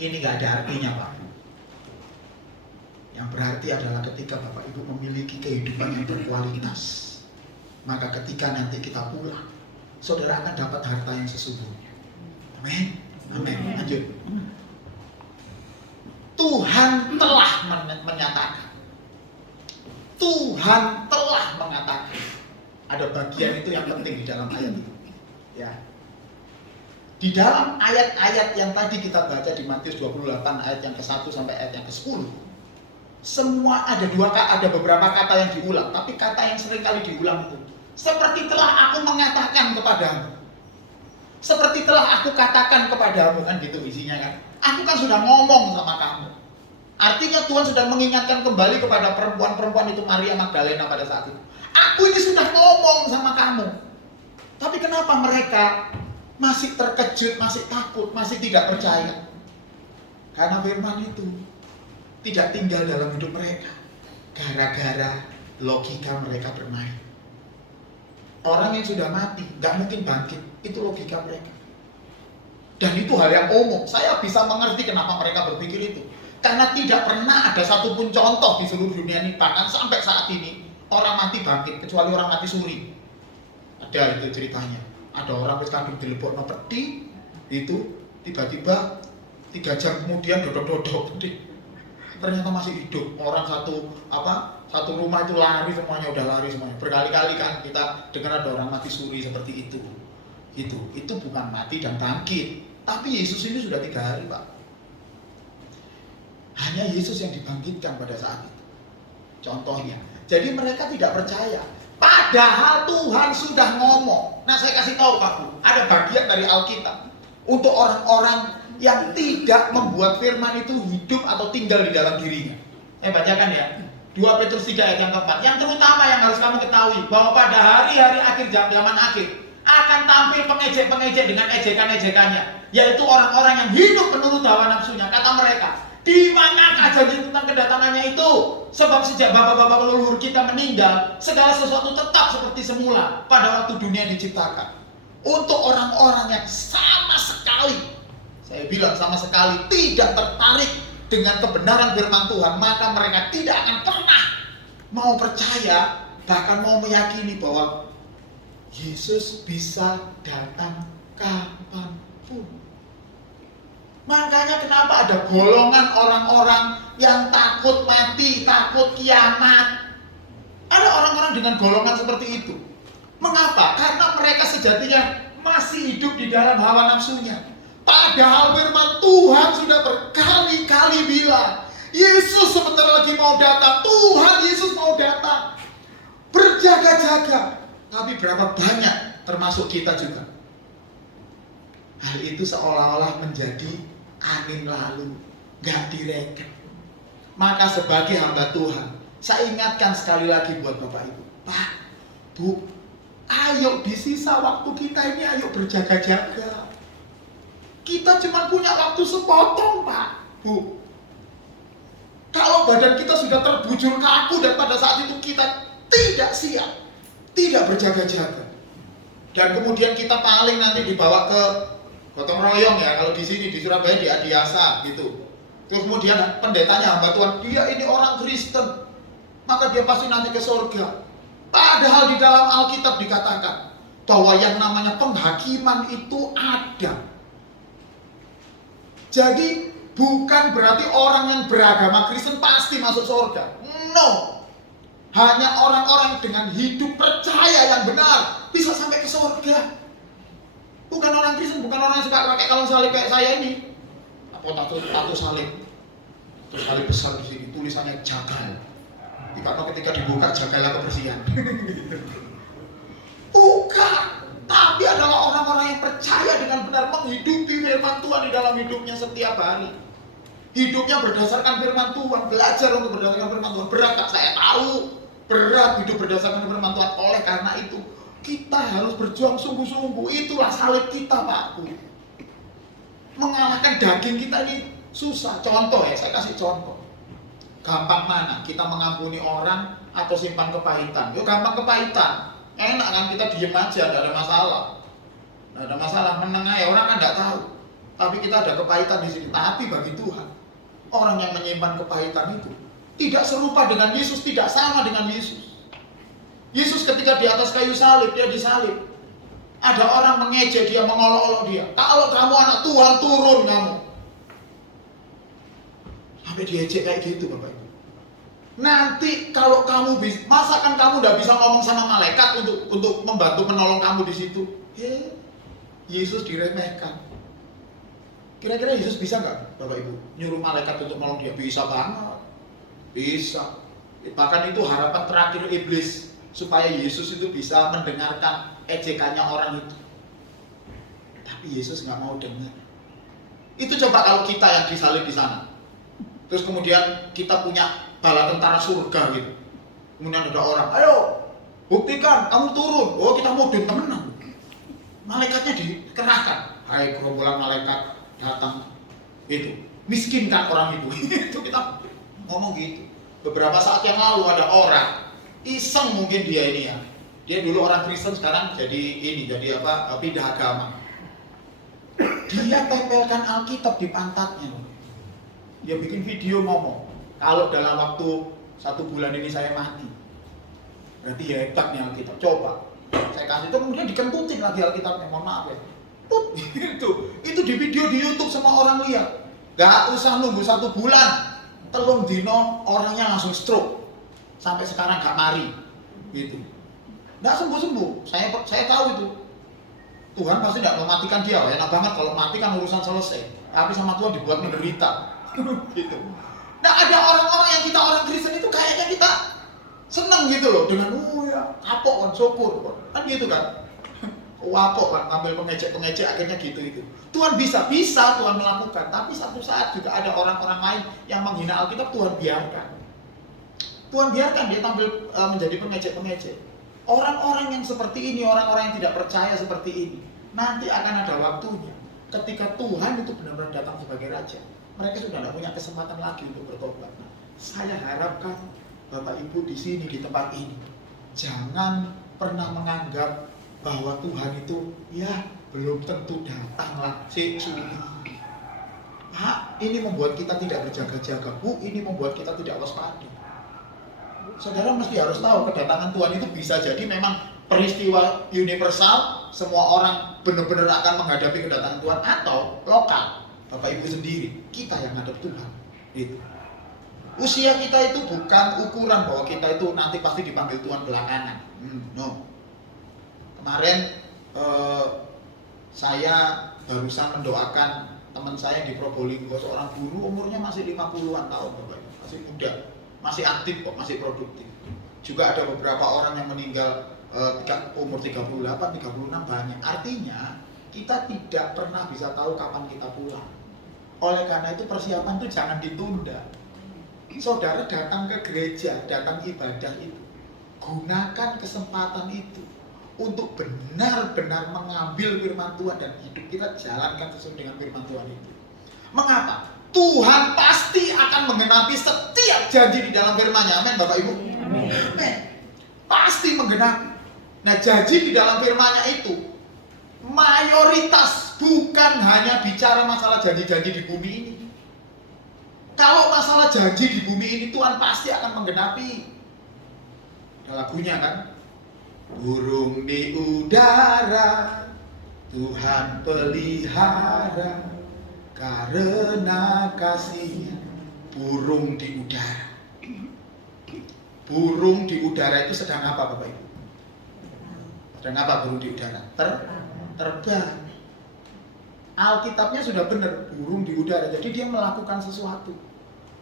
ini nggak ada artinya, Pak. Yang berarti adalah ketika Bapak Ibu memiliki kehidupan yang berkualitas, maka ketika nanti kita pulang, saudara akan dapat harta yang sesungguhnya. Amin. Amin. Lanjut. Tuhan telah menyatakan. Tuhan telah mengatakan. Ada bagian itu yang penting di dalam ayat itu. Ya. Di dalam ayat-ayat yang tadi kita baca di Matius 28 ayat yang ke-1 sampai ayat yang ke-10, semua ada beberapa kata yang diulang, tapi kata yang sering kali diulang itu, seperti telah aku mengatakan kepadamu, seperti telah aku katakan kepadamu, kan gitu isinya kan. Aku kan sudah ngomong sama kamu. Artinya Tuhan sudah mengingatkan kembali kepada perempuan-perempuan itu, Maria Magdalena pada saat itu. Aku ini sudah ngomong sama kamu. Tapi kenapa mereka masih terkejut, masih takut, masih tidak percaya? Karena firman itu tidak tinggal dalam hidup mereka. Gara-gara logika mereka bermain. Orang yang sudah mati gak mungkin bangkit. Itu logika mereka. Dan itu hal yang umum. Saya bisa mengerti kenapa mereka berpikir itu. Karena tidak pernah ada satupun contoh di seluruh dunia ini, bahkan sampai saat ini, orang mati bangkit, kecuali orang mati suri. Ada itu ceritanya. Ada orang wis kadung dilebokno peti, itu tiba-tiba 3 jam kemudian dodok-dodok. Ternyata masih hidup. Orang satu rumah itu lari semuanya, udah lari semuanya. Berkali-kali kan kita dengar ada orang mati suri seperti itu. Itu bukan mati dan bangkit. Tapi Yesus ini sudah 3 hari, Pak. Hanya Yesus yang dibangkitkan pada saat itu. Contohnya. Jadi mereka tidak percaya. Padahal Tuhan sudah ngomong. Nah, saya kasih tahu Pak Bu, ada bagian dari Alkitab untuk orang-orang yang tidak membuat firman itu hidup atau tinggal di dalam dirinya. Saya bacakan ya. 2 Petrus 3 ayat yang keempat. Yang terutama yang harus kamu ketahui, bahwa pada hari-hari akhir zaman akhir akan tampil pengejek-pengejek dengan ejekan-ejekannya, yaitu orang-orang yang hidup menurut hawa nafsunya. Kata mereka, di manakah janji tentang kedatangannya itu? Sebab sejak bapak-bapak leluhur kita meninggal, segala sesuatu tetap seperti semula pada waktu dunia diciptakan. Untuk orang-orang yang sama sekali, saya bilang sama sekali tidak tertarik dengan kebenaran firman Tuhan, maka mereka tidak akan pernah mau percaya, bahkan mau meyakini bahwa Yesus bisa datang kapanpun. Makanya kenapa ada golongan orang-orang yang takut mati, takut kiamat. Ada orang-orang dengan golongan seperti itu. Mengapa? Karena mereka sejatinya masih hidup di dalam hawa nafsunya. Padahal firman Tuhan sudah berkali-kali bilang, Yesus sebentar lagi mau datang. Tuhan Yesus mau datang. Berjaga-jaga. Tapi berapa banyak termasuk kita juga, hal itu seolah-olah menjadi angin lalu, gak direken. Maka sebagai hamba Tuhan, saya ingatkan sekali lagi buat Bapak Ibu, Pak, Bu, ayo di sisa waktu kita ini ayo berjaga-jaga. Kita cuma punya waktu sepotong, Pak, Bu. Kalau badan kita sudah terbujur kaku dan pada saat itu kita tidak siap, tidak berjaga-jaga, dan kemudian kita paling nanti dibawa ke gotong royong ya, kalau di sini di Surabaya di Adiasa gitu. Terus kemudian pendetanya hamba Tuhan, dia ini orang Kristen, maka dia pasti nanti ke surga. Padahal di dalam Alkitab dikatakan bahwa yang namanya penghakiman itu ada. Jadi bukan berarti orang yang beragama Kristen pasti masuk surga. No. Hanya orang-orang dengan hidup percaya yang benar bisa sampai ke surga. Bukan orang Kristen, bukan orang yang suka pakai kalung salib kayak saya ini. Apa tato salib? Tato salib besar di sini, tulisannya jagal. Karena ketika dibuka jagalnya kebersihan. Bukan, tapi adalah orang-orang yang percaya dengan benar menghidupi firman Tuhan di dalam hidupnya setiap hari. Hidupnya berdasarkan firman Tuhan, belajar untuk berdasarkan firman Tuhan. Berat, saya tahu berat hidup berdasarkan firman Tuhan. Oleh karena itu kita harus berjuang sungguh-sungguh. Itulah salib kita, Pak. Mengalahkan daging kita ini susah. Contoh ya, saya kasih contoh. Gampang mana? Kita mengampuni orang atau simpan kepahitan? Yuk gampang kepahitan. Enak kan, kita diem aja, tidak ada masalah. Tidak ada masalah, meneng aja, orang kan tidak tahu. Tapi kita ada kepahitan di sini. Tapi bagi Tuhan, orang yang menyimpan kepahitan itu tidak serupa dengan Yesus, tidak sama dengan Yesus. Yesus ketika di atas kayu salib, dia disalib. Ada orang mengejek dia, mengolok-olok dia. Kalau kamu anak Tuhan, turun kamu. Sampai diejek kayak gitu, Bapak Ibu. Nanti kalau kamu bisa, masa kan kamu udah bisa ngomong sama malaikat untuk membantu menolong kamu di situ? Yesus diremehkan. Kira-kira Yesus bisa nggak, Bapak Ibu, nyuruh malaikat untuk menolong dia? Bisa banget, bisa. Bahkan itu harapan terakhir iblis supaya Yesus itu bisa mendengarkan ejekannya orang itu. Tapi Yesus nggak mau dengar. Itu coba kalau kita yang disalib di sana, terus kemudian kita punya bala tentara surga gitu. Kemudian ada orang, ayo buktikan kamu turun. Oh, kita mau temenan. Malaikatnya dikerahkan. Hai gerombolan malaikat datang. Itu miskinkan orang itu. Itu kita ngomong gitu. Beberapa saat yang lalu ada orang iseng, mungkin dia ini ya. Dia dulu orang Kristen, sekarang jadi pindah agama. Dia tempelkan Alkitab di pantatnya. Dia bikin video ngomong, kalau dalam waktu 1 bulan ini saya mati, berarti ya hebat nih Alkitab. Coba saya kasih itu, kemudian dikentutin lagi Alkitabnya. Mohon maaf ya. Itu di video di YouTube, semua orang lihat. Gak usah nunggu 1 bulan, 3 dino orangnya langsung stroke. Sampai sekarang gak mari. Gitu. Gak sembuh-sembuh. Saya tahu itu. Tuhan pasti gak mematikan dia. Enak banget kalau mati kan urusan selesai. Tapi sama Tuhan dibuat menderita. Gitu. Nah, ada orang-orang yang kita orang Kristen itu kayaknya kita seneng gitu loh, dengan ya kapok kan, syukur kan gitu kan. Wapok kan, ambil pengejek akhirnya gitu. Tuhan bisa Tuhan melakukan, tapi satu saat juga ada orang-orang lain yang menghina Alkitab. Tuhan biarkan dia tampil menjadi pengejek. Orang-orang yang seperti ini, orang-orang yang tidak percaya seperti ini, nanti akan ada waktunya ketika Tuhan itu benar-benar datang sebagai Raja. Mereka sudah tidak punya kesempatan lagi untuk bertobat. Nah, saya harapkan Bapak Ibu di sini, di tempat ini, jangan pernah menganggap bahwa Tuhan itu ya belum tentu datang lah. Pak, ini membuat kita tidak berjaga-jaga. Bu, ini membuat kita tidak waspada. Saudara mesti harus tahu, kedatangan Tuhan itu bisa jadi memang peristiwa universal, semua orang benar-benar akan menghadapi kedatangan Tuhan, atau lokal. Bapak Ibu sendiri, kita yang ngadep Tuhan. Itu. Usia kita itu bukan ukuran bahwa kita itu nanti pasti dipanggil Tuhan belakangan. No. Kemarin saya barusan mendoakan teman saya di Probolinggo, seorang guru, umurnya masih 50-an tahun, Bapak Ibu, masih muda, masih aktif kok, masih produktif. Juga ada beberapa orang yang meninggal umur 38, 36 banyak. Artinya kita tidak pernah bisa tahu kapan kita pulang. Oleh karena itu persiapan itu jangan ditunda. Saudara datang ke gereja, datang ibadah itu, gunakan kesempatan itu untuk benar-benar mengambil firman Tuhan dan hidup kita jalankan sesuai dengan firman Tuhan itu. Mengapa? Tuhan pasti akan menggenapi setiap janji di dalam firman-Nya. Amin, Bapak Ibu. Amin. Pasti menggenapi. Nah, janji di dalam firman-Nya itu mayoritas bukan hanya bicara masalah janji-janji di bumi ini. Kalau masalah janji di bumi ini, Tuhan pasti akan menggenapi. Ada lagunya kan? Burung di udara Tuhan pelihara, karena kasih-Nya. Burung di udara. Burung di udara itu sedang apa Bapak Ibu? Sedang apa burung di udara? Terbang. Alkitabnya sudah benar, burung di udara. Jadi dia melakukan sesuatu.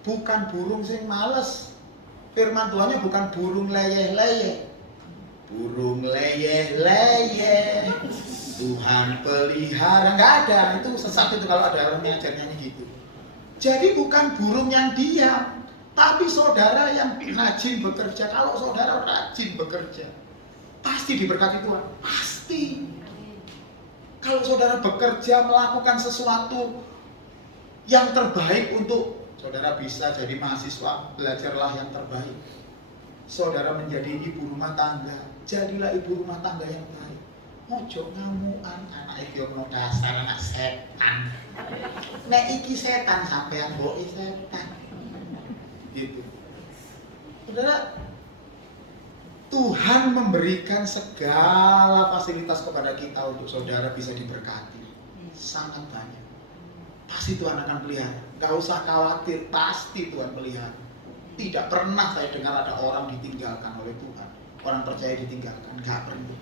Bukan burung yang males. Firman Tuhannya bukan burung leyeh-leyeh. Burung leyeh-leyeh Tuhan pelihara. Nggak ada, itu sesat itu kalau ada orang yang ajarnya gitu. Jadi bukan burung yang diam, tapi saudara yang rajin bekerja. Kalau saudara rajin bekerja, pasti diberkati Tuhan. Pasti. Kalau saudara bekerja melakukan sesuatu yang terbaik untuk saudara bisa jadi mahasiswa, belajarlah yang terbaik. Saudara menjadi ibu rumah tangga, jadilah ibu rumah tangga yang baik. Ojo ngamuan, anak iki ono dasar anak setan. Nek iki setan sampean mboki setan. Gitu. Saudara, Tuhan memberikan segala fasilitas kepada kita untuk saudara bisa diberkati. Sangat banyak. Pasti Tuhan akan pelihara. Gak usah khawatir, pasti Tuhan pelihara. Tidak pernah saya dengar ada orang ditinggalkan oleh Tuhan. Orang percaya ditinggalkan, gak pernah.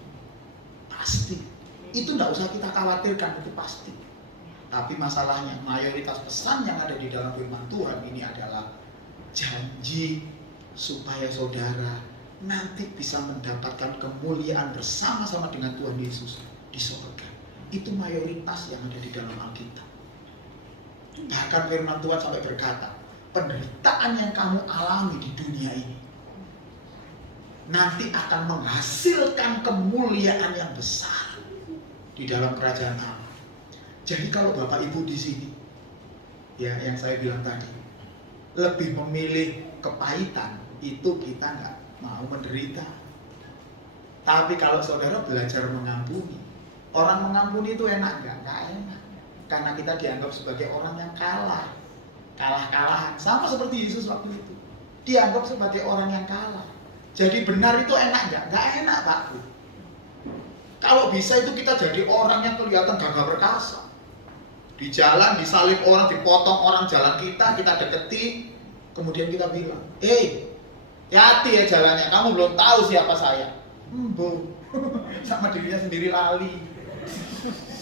Pasti. Itu gak usah kita khawatirkan, itu pasti. Tapi masalahnya, mayoritas pesan yang ada di dalam firman Tuhan ini adalah janji supaya saudara nanti bisa mendapatkan kemuliaan bersama-sama dengan Tuhan Yesus di surga. Itu mayoritas yang ada di dalam Alkitab. Bahkan firman Tuhan sampai berkata, penderitaan yang kamu alami di dunia ini nanti akan menghasilkan kemuliaan yang besar di dalam kerajaan Allah. Jadi kalau Bapak Ibu di sini, ya yang saya bilang tadi, lebih memilih kepahitan, itu kita nggak mau menderita. Tapi kalau saudara belajar mengampuni, orang mengampuni itu enak nggak? Nggak enak. Karena kita dianggap sebagai orang yang kalah-kalahan. Sama seperti Yesus waktu itu. Dianggap sebagai orang yang kalah. Jadi benar itu enak nggak? Nggak enak Pak Bu. Kalau bisa itu kita jadi orang yang kelihatan gagah perkasa. Di jalan disalib orang, dipotong orang jalan kita deketi. Kemudian kita bilang, hati-hati ya jalannya, kamu belum tahu siapa saya. Sama dirinya sendiri lali.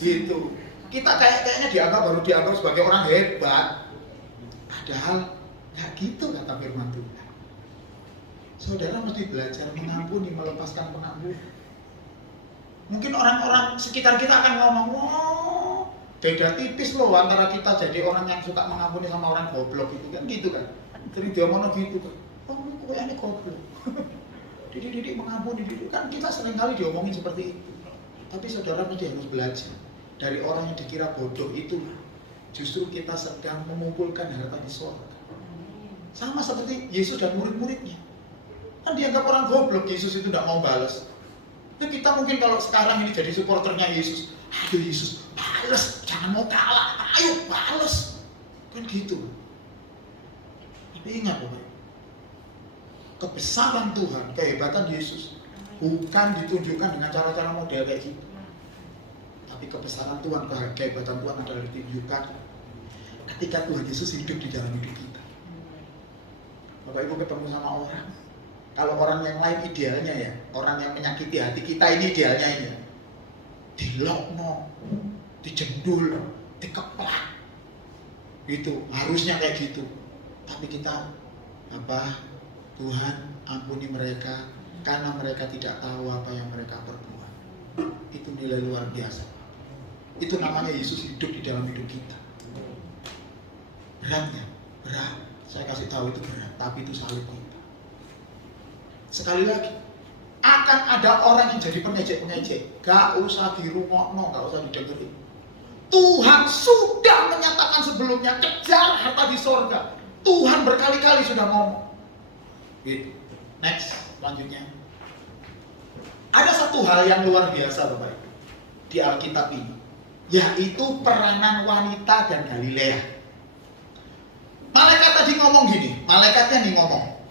Gitu. Kita kayaknya baru dianggap sebagai orang hebat. Padahal nggak gitu kata firman Tuhan. Saudara mesti belajar mengampuni, melepaskan pengampunan. Mungkin orang-orang sekitar kita akan ngomong, wah, beda tipis loh antara kita jadi orang yang suka mengampuni sama orang goblok gitu kan. Jadi dia ngomong gitu kan. Oh, kok ini goblok. Didik mengampuni kan kita seringkali diomongin seperti itu. Tapi saudara mesti harus belajar. Dari orang yang dikira bodoh itu justru kita sedang mengumpulkan harta di surga. Sama seperti Yesus dan murid-muridnya. Kan dianggap orang goblok, Yesus itu tidak mau balas. Nah kita mungkin kalau sekarang ini jadi supporternya Yesus, ayo Yesus, balas, jangan mau kalah, ayo balas. Kan gitu. Tapi ingat Bapak, kebesaran Tuhan, kehebatan Yesus bukan ditunjukkan dengan cara-cara model kayak gitu. Tapi kebesaran Tuhan, kehebatan Tuhan adalah ditunjukkan ketika Tuhan Yesus hidup di dalam hidup kita. Bapak Ibu ketemu sama orang, kalau orang yang lain idealnya ya, orang yang menyakiti hati kita ini idealnya ini, dilokno, dijendul, dikeplak, gitu, harusnya kayak gitu. Tapi kita, Tuhan ampuni mereka karena mereka tidak tahu apa yang mereka perbuat. Itu nilai luar biasa. Itu namanya Yesus hidup di dalam hidup kita. Berat ya? Berat. Saya kasih tahu itu berat, tapi itu salib kita. Sekali lagi, akan ada orang yang jadi pengejek-pengejek. Gak usah dirungokno, gak usah didengerin. Tuhan sudah menyatakan sebelumnya, kejar harta di sorga. Tuhan berkali-kali sudah ngomong. Gitu. Next, selanjutnya. Ada satu hal yang luar biasa Bapak Ibu di Alkitab ini. yaitu peranan wanita dan Galilea. Malaikat tadi ngomong gini, malaikatnya nih ngomong,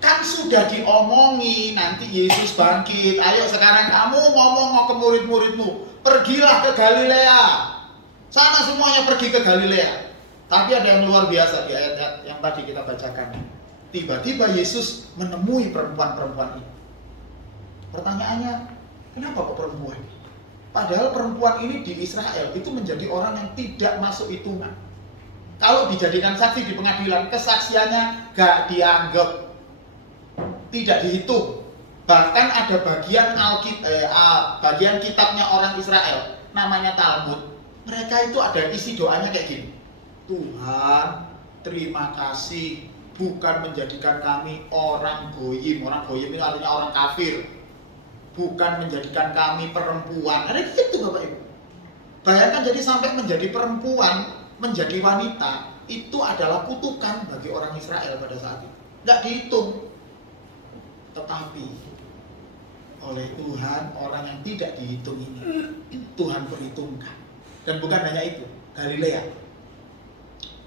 kan sudah diomongi nanti Yesus bangkit, ayo sekarang kamu ngomong ke murid-muridmu, pergilah ke Galilea, sana semuanya pergi ke Galilea. Tapi ada yang luar biasa di ayat yang tadi kita bacakan. Tiba-tiba Yesus menemui perempuan-perempuan ini. Pertanyaannya, kenapa kok perempuan? Padahal perempuan ini di Israel itu menjadi orang yang tidak masuk hitungan. Kalau dijadikan saksi di pengadilan, kesaksiannya gak dianggap, tidak dihitung. Bahkan ada bagian kitabnya orang Israel, namanya Talmud. Mereka itu ada isi doanya kayak gini. Tuhan, terima kasih bukan menjadikan kami orang goyim. Orang goyim itu artinya orang kafir. Bukan menjadikan kami perempuan. Ada gitu Bapak Ibu. Bayangkan jadi sampai menjadi perempuan, menjadi wanita, itu adalah kutukan bagi orang Israel pada saat itu. Nggak dihitung. Tetapi oleh Tuhan, orang yang tidak dihitung ini Tuhan perhitungkan. Dan bukan hanya itu,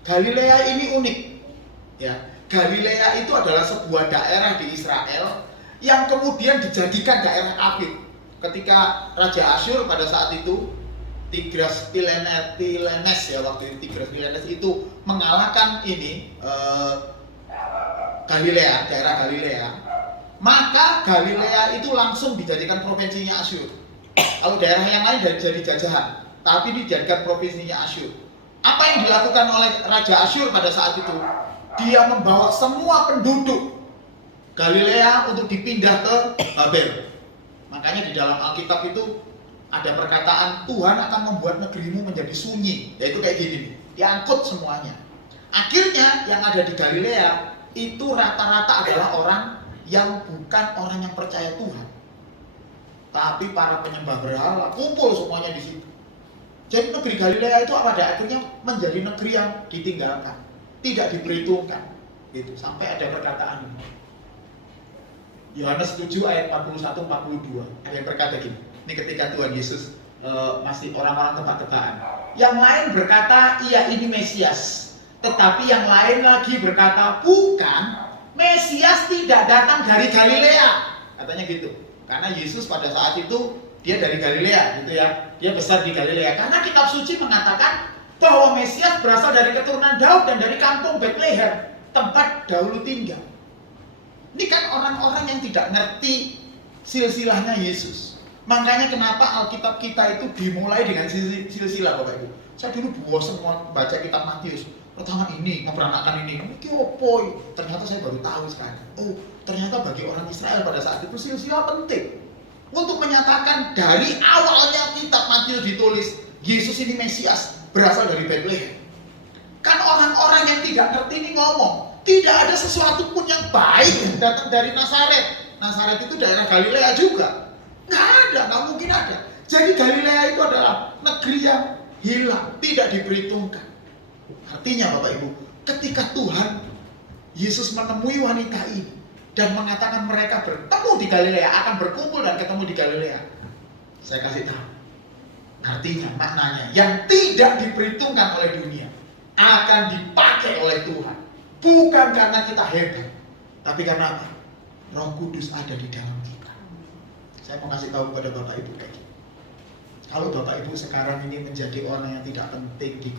Galilea ini unik. Ya, Galilea itu adalah sebuah daerah di Israel yang kemudian dijadikan daerah kafir. Ketika Raja Asyur pada saat itu, Tigris Pilenes ya, waktu itu Tigris Pilenes itu mengalahkan ini Galilea, daerah Galilea. Maka Galilea itu langsung dijadikan provinsinya Asyur. Kalau daerah yang lain jadi jajahan, tapi dijadikan provinsinya Asyur. Apa yang dilakukan oleh Raja Asyur pada saat itu? Dia membawa semua penduduk Galilea untuk dipindah ke Babel. Makanya di dalam Alkitab itu ada perkataan Tuhan akan membuat negerimu menjadi sunyi, yaitu kayak gini nih, diangkut semuanya. Akhirnya yang ada di Galilea itu rata-rata adalah orang yang bukan orang yang percaya Tuhan, tapi para penyembah berhala kumpul semuanya di situ. Jadi negeri Galilea itu pada akhirnya menjadi negeri yang ditinggalkan, tidak diperhitungkan, gitu. Sampai ada perkataan ini. Yohanes 7 ayat 41-42 ada yang berkata gini. Ini ketika Tuhan Yesus masih orang-orang tebak-tebakan. Yang lain berkata, iya ini Mesias. Tetapi yang lain lagi berkata, bukan, Mesias tidak datang dari Galilea. Katanya gitu. Karena Yesus pada saat itu, dia dari Galilea gitu ya. Dia besar di Galilea. Karena kitab suci mengatakan bahwa Mesias berasal dari keturunan Daud dan dari kampung Bethlehem, tempat dahulu tinggal. Ini kan orang-orang yang tidak ngerti silsilahnya Yesus. Makanya kenapa Alkitab kita itu dimulai dengan silsilah Bapak Ibu. Saya dulu bosan baca kitab Matius. Pertama ini, memperanakan ini opoi. Ternyata saya baru tahu sekarang. Oh, ternyata bagi orang Israel pada saat itu silsilah penting. Untuk menyatakan dari awalnya kitab Matius ditulis, Yesus ini Mesias, berasal dari Bethlehem. Kan orang-orang yang tidak ngerti ini ngomong, tidak ada sesuatu pun yang baik datang dari Nazaret. Nazaret itu daerah Galilea juga. Nggak mungkin ada. Jadi Galilea itu adalah negeri yang hilang, tidak diperhitungkan. Artinya Bapak Ibu, ketika Tuhan Yesus menemui wanita ini dan mengatakan mereka bertemu di Galilea, akan berkumpul dan ketemu di Galilea, saya kasih tahu. Artinya, maknanya yang tidak diperhitungkan oleh dunia akan dipakai oleh Tuhan. Bukan karena kita hebat, tapi karena apa? Roh Kudus ada di dalam kita. Saya mau kasih tahu kepada Bapak Ibu kayak gini. Kalau Bapak Ibu sekarang ini menjadi orang yang tidak penting di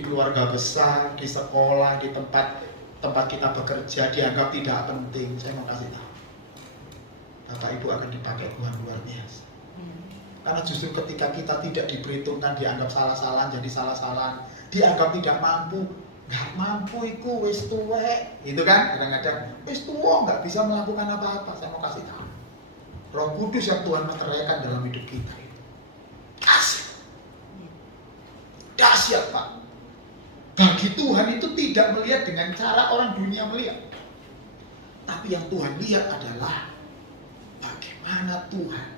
keluarga besar, di sekolah, di tempat kita bekerja, dianggap tidak penting, saya mau kasih tahu, Bapak Ibu akan dipakai Tuhan luar biasa. Karena justru ketika kita tidak diperhitungkan, dianggap salah-salahan, jadi salah-salahan, dianggap tidak mampu, nggak mampu iku wis tuwek, gitu kan? Kadang-kadang wis tuwa nggak bisa melakukan apa-apa. Saya mau kasih tahu, Roh Kudus yang Tuhan menyertakan dalam hidup kita itu dahsyat Pak. Bagi Tuhan itu tidak melihat dengan cara orang dunia melihat, tapi yang Tuhan lihat adalah bagaimana Tuhan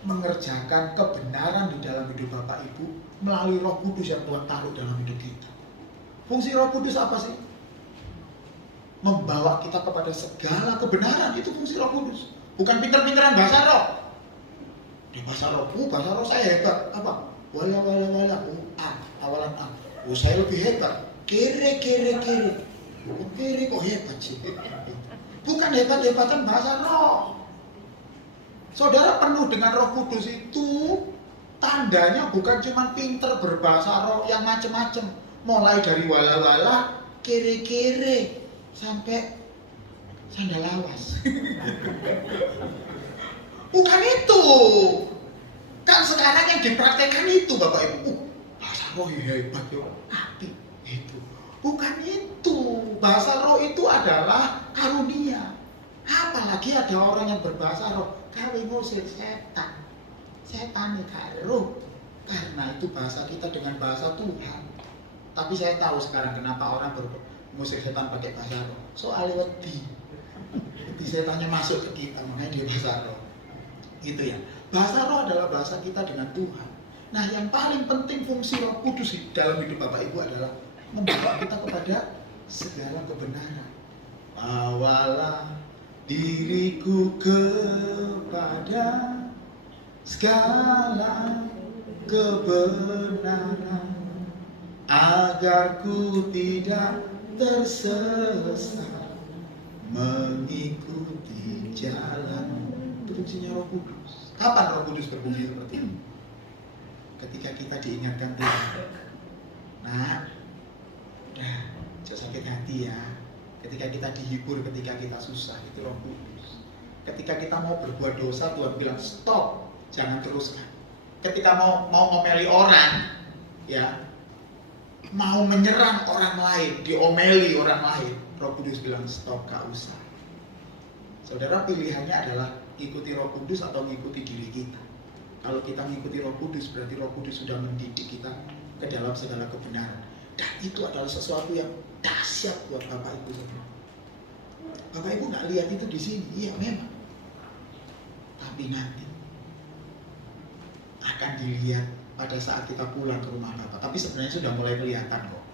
mengerjakan kebenaran di dalam hidup Bapak Ibu melalui Roh Kudus yang Tuhan taruh dalam hidup kita. Fungsi Roh Kudus apa sih? Membawa kita kepada segala kebenaran. Itu fungsi Roh Kudus. Bukan pinter-pinteran bahasa roh. Di bahasa roh saya hebat. Apa? Wala, awalan A. Oh, saya lebih hebat. Kere. Oh, kere kok hebat sih? Bukan hebat-hebatan bahasa roh. Saudara penuh dengan Roh Kudus itu tandanya bukan cuma pinter berbahasa roh yang macem-macem. Mulai dari wala, kere, sampai sandal lawas. Bukan itu. Kan sekarang yang dipraktekkan itu Bapak Ibu. Bahasa roh hebat yo. Api itu. Bukan itu. Bahasa roh itu adalah karunia. Apalagi ada orang yang berbahasa roh, kawin ngusir setan. Setan karo. Karena itu bahasa kita dengan bahasa Tuhan. Tapi saya tahu sekarang kenapa orang mengusir setan pakai bahasa roh. Soalnya wedi setannya masuk ke kita, makanya dia bahasa roh. Gitu ya. Bahasa roh adalah bahasa kita dengan Tuhan. Nah, yang paling penting fungsi Roh Kudus dalam hidup Bapak Ibu adalah membawa kita kepada segala kebenaran. Bawalah diriku kepada segala kebenaran, agar ku tidak tersesat mengikuti jalan. Itu fungsinya Roh Kudus. Kapan Roh Kudus berfungsi seperti ini? Ketika kita diingatkan Tuhan. Nah, udah, jangan sakit hati ya. Ketika kita dihibur, ketika kita susah, itu Roh Kudus. Ketika kita mau berbuat dosa, Tuhan bilang stop, jangan teruskan. Ketika mau ngomeli orang, ya, mau menyerang orang lain, diomeli orang lain, Roh Kudus bilang stop, gak usah. Saudara, pilihannya adalah ikuti Roh Kudus atau mengikuti diri kita. Kalau kita mengikuti Roh Kudus, berarti Roh Kudus sudah mendidik kita ke dalam segala kebenaran. Dan itu adalah sesuatu yang dahsyat buat Bapak Ibu. Bapak Ibu nggak lihat itu di sini, iya memang. Tapi nanti akan dilihat pada saat kita pulang ke rumah Bapak. Tapi sebenarnya sudah mulai kelihatan kok.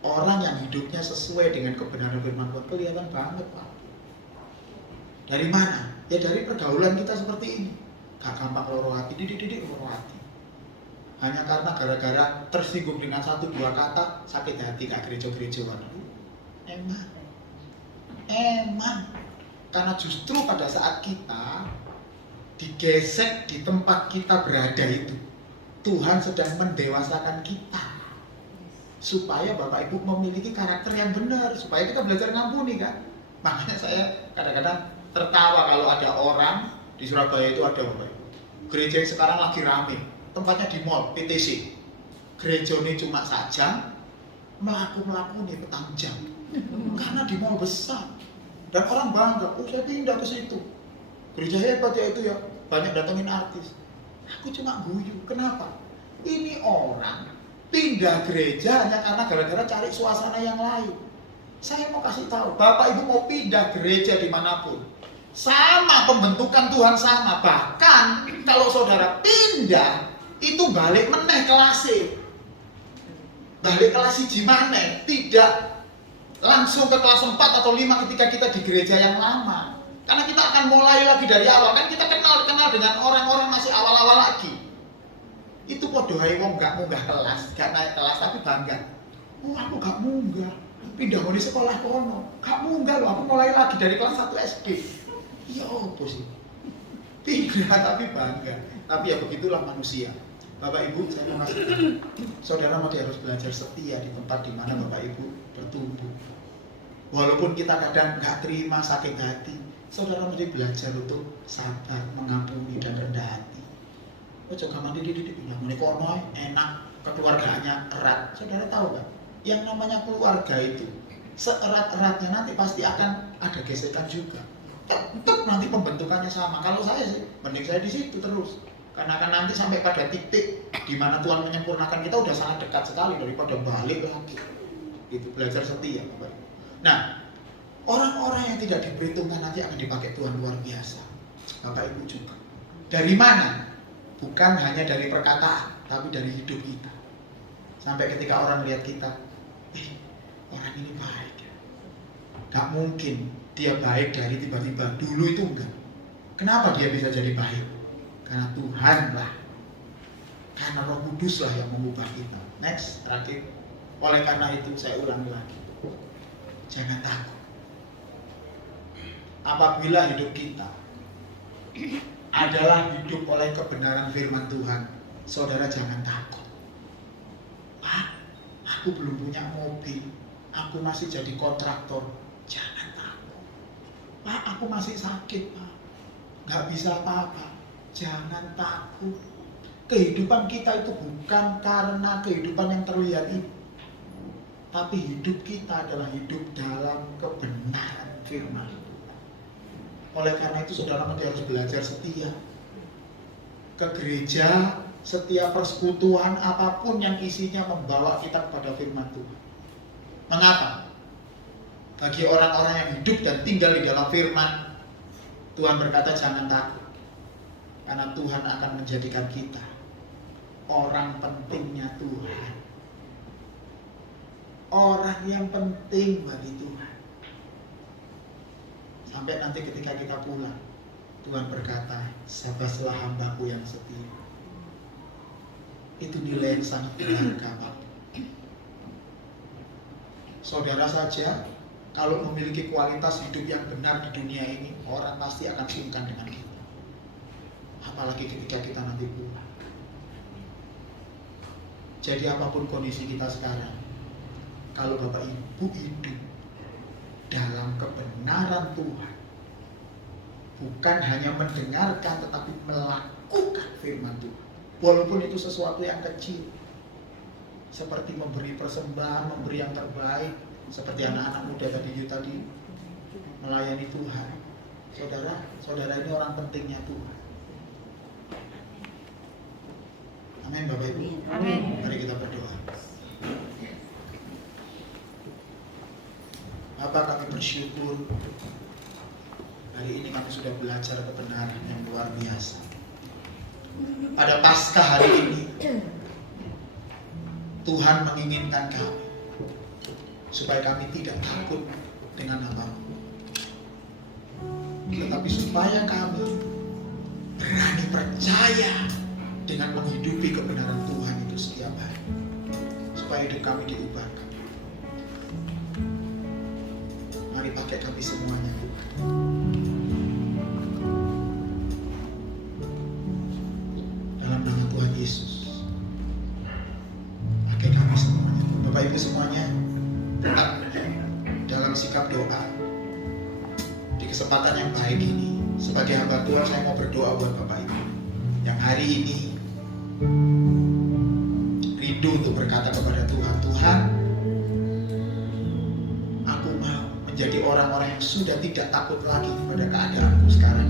Orang yang hidupnya sesuai dengan kebenaran firman Tuhan kelihatan banget Pak. Dari mana? Ya dari pergaulan kita seperti ini. Gak gampang loro hati, didik loro hati. Hanya karena gara-gara tersinggung dengan satu dua kata sakit hati gak gereja-gerejaan. Emang. Karena justru pada saat kita digesek di tempat kita berada itu, Tuhan sedang mendewasakan kita. Supaya Bapak Ibu memiliki karakter yang benar, supaya kita belajar ngampuni kan. Makanya saya kadang-kadang tertawa kalau ada orang di Surabaya itu ada Bapak Ibu. Gereja yang sekarang lagi rame, tempatnya di mall, PTC. Gereja ini cuma saja melaku-melaku nih petang jam. Karena di mall besar. Dan orang bangga, oh saya pindah ke situ. Gereja hebat ya itu ya, banyak datengin artis. Aku cuma guyu, kenapa? Ini orang pindah gereja hanya karena gara-gara cari suasana yang lain. Saya mau kasih tahu, Bapak Ibu mau pindah gereja dimanapun, sama pembentukan Tuhan sama. Bahkan kalau saudara pindah, itu balik meneh kelasnya. Balik kelas gimana? Tidak langsung ke kelas 4 atau 5 ketika kita di gereja yang lama. Karena kita akan mulai lagi dari awal. Kan kita kenal dengan orang-orang masih awal-awal lagi. Itu podo hae wong gak munggah kelas, gak naik kelas tapi bangga. Oh aku gak munggah, pindah di sekolah kono. Gak munggah loh, aku mulai lagi dari kelas 1 SD. Iya apa sih? Pindah tapi bangga. Tapi ya begitulah manusia. Bapak Ibu, saya mau ngasih tahu. Saudara mesti harus belajar setia di tempat di mana Bapak Ibu bertumbuh. Walaupun kita kadang gak terima, sakit hati, saudara mesti belajar untuk sabar, mengampuni dan rendah hati. Ojo gampang didik bilang ini kono enak, kekeluargaannya erat. Saudara tahu nggak? Yang namanya keluarga itu seerat-eratnya nanti pasti akan ada gesekan juga. Tetap nanti pembentukannya sama. Kalau saya sih, mending saya di situ terus. Karena kan nanti sampai pada titik di mana Tuhan menyempurnakan kita udah sangat dekat sekali daripada balik lagi. Itu belajar setia, Bapak. Nah, orang-orang yang tidak diperhitungkan nanti akan dipakai Tuhan luar biasa. Bapak Ibu juga. Dari mana? Bukan hanya dari perkataan, tapi dari hidup kita. Sampai ketika orang lihat kita, orang ini baik ya. Gak mungkin dia baik dari tiba-tiba. Dulu itu enggak. Kenapa dia bisa jadi baik? Karena Tuhanlah, karena Roh Kuduslah yang mengubah kita. Next, terakhir. Oleh karena itu saya ulangi lagi, jangan takut. Apabila hidup kita adalah hidup oleh kebenaran firman Tuhan, saudara jangan takut. Pak, aku belum punya mobil, aku masih jadi kontraktor. Jangan takut. Pak, aku masih sakit, Pak, gak bisa apa-apa. Jangan takut. Kehidupan kita itu bukan karena kehidupan yang terlihat itu, tapi hidup kita adalah hidup dalam kebenaran firman. Oleh karena itu saudara harus belajar setia ke gereja, setiap persekutuan apapun yang isinya membawa kita kepada firman Tuhan. Mengapa? Bagi orang-orang yang hidup dan tinggal di dalam firman, Tuhan berkata jangan takut, karena Tuhan akan menjadikan kita orang pentingnya Tuhan, orang yang penting bagi Tuhan. Sampai nanti ketika kita pulang, Tuhan berkata, sabarlah hambaku yang setia. Itu nilai yang sangat berharga, Pak. Saudara saja, kalau memiliki kualitas hidup yang benar di dunia ini, orang pasti akan sungkan dengan kita. Apalagi ketika kita nanti pulang. Jadi apapun kondisi kita sekarang, kalau Bapak Ibu hidup dalam kebenaran Tuhan, bukan hanya mendengarkan tetapi melakukan firman Tuhan, walaupun itu sesuatu yang kecil, seperti memberi persembahan, memberi yang terbaik, seperti anak-anak muda tadi melayani Tuhan. Saudara ini orang pentingnya Tuhan. Amin Bapak Ibu. Amin. Mari kita berdoa. Bapa, kami bersyukur hari ini kami sudah belajar kebenaran yang luar biasa. Pada Paskah hari ini Tuhan menginginkan kami supaya kami tidak takut dengan apapun, tetapi supaya kami berani percaya dengan menghidupi kebenaran Tuhan itu setiap hari, supaya hidup kami diubahkan. Mari pakai kami semuanya Tuhan. Dalam nama Tuhan Yesus, pakai kami semuanya. Bapak Ibu semuanya tetap dalam sikap doa. Di kesempatan yang baik ini, sebagai hamba Tuhan saya mau berdoa buat Bapak Ibu yang hari ini rindu untuk berkata kepada Tuhan, Tuhan, aku mau menjadi orang-orang yang sudah tidak takut lagi pada keadaanku sekarang.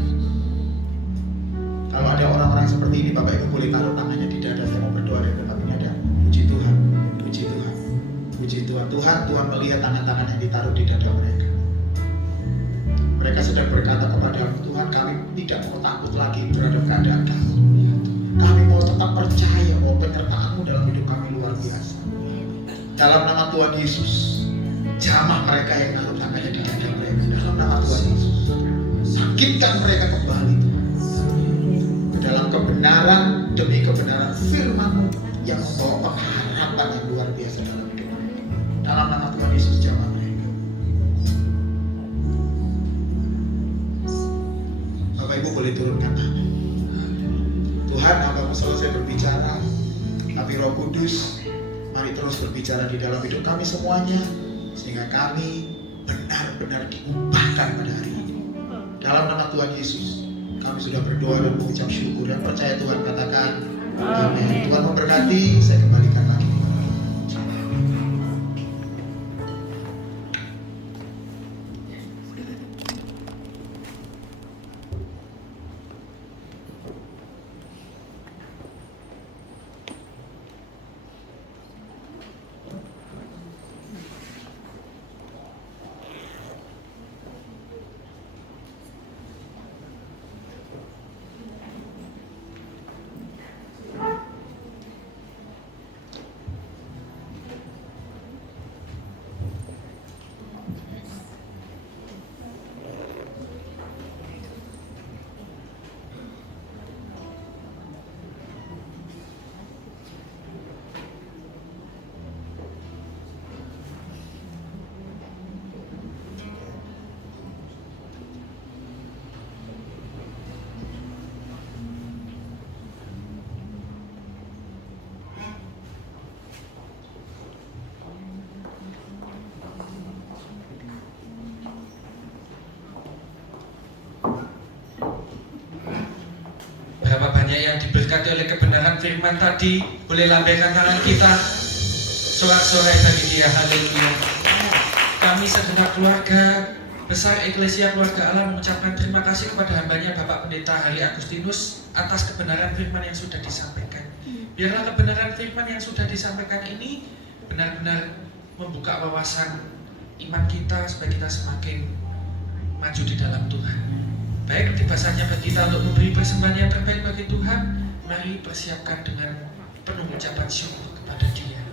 Kalau ada orang-orang seperti ini, Bapak Ibu boleh taruh tangannya di dada. Saya mau berdoa dari tempat ini ada. Puji Tuhan, puji Tuhan, puji Tuhan. Tuhan melihat tangan-tangan yang ditaruh di dada mereka. Mereka sedang berkata kepada Tuhan, kami tidak mau takut lagi terhadap keadaan kami. Kami mau tetap percaya bahwa penyertaan-Mu dalam hidup kami luar biasa. Dalam nama Tuhan Yesus, jamah mereka yang naruh tangannya di dada mereka. Dalam nama Tuhan Yesus, sakitkan mereka kembali Tuhan, dalam kebenaran demi kebenaran firman-Mu yang membawa pengharapan yang luar biasa dalam hidup mereka. Dalam nama Tuhan Yesus, jamah mereka. Bapak Ibu boleh turunkan tangan. Tuhan, hamba-Mu selesai berbicara, tapi Roh Kudus mari terus berbicara di dalam hidup kami semuanya, sehingga kami benar-benar diubahkan pada hari ini. Dalam nama Tuhan Yesus, kami sudah berdoa dan mengucap syukur. Dan percaya Tuhan katakan amin. Tuhan memberkati. Saya kembalikan lagi. yang diberkati oleh kebenaran firman tadi, boleh lambaikan tangan kita, sorak-sorai bagi Dia. Haleluya. Kami segenap keluarga besar Eklesia Keluarga Allah mengucapkan terima kasih kepada hambanya Bapak Pendeta Hari Agustinus atas kebenaran firman yang sudah disampaikan. Biarlah kebenaran firman yang sudah disampaikan ini benar-benar membuka wawasan iman kita supaya kita semakin maju di dalam Tuhan. Baik, tiba saatnya bagi kita untuk memberi persembahan yang terbaik bagi Tuhan. Mari persiapkan dengan penuh ucapan syukur kepada Dia.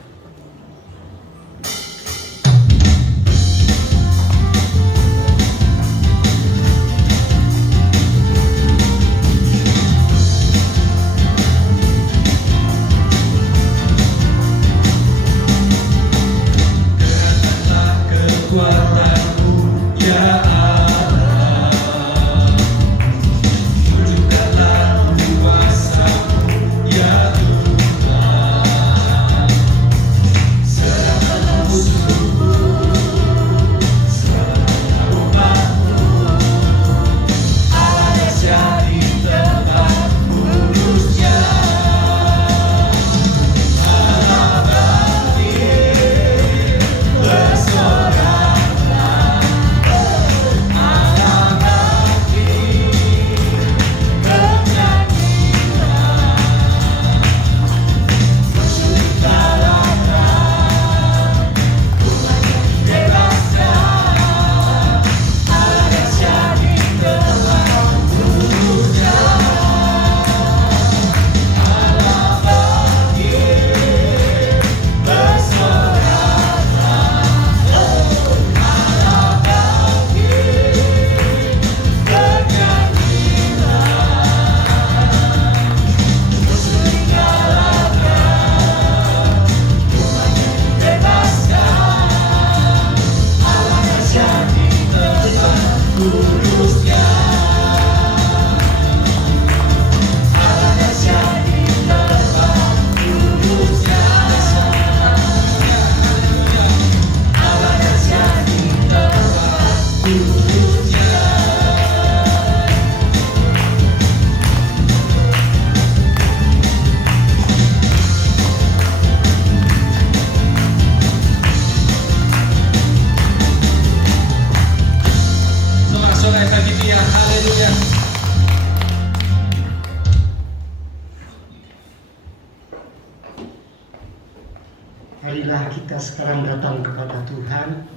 Marilah kita sekarang datang kepada Tuhan.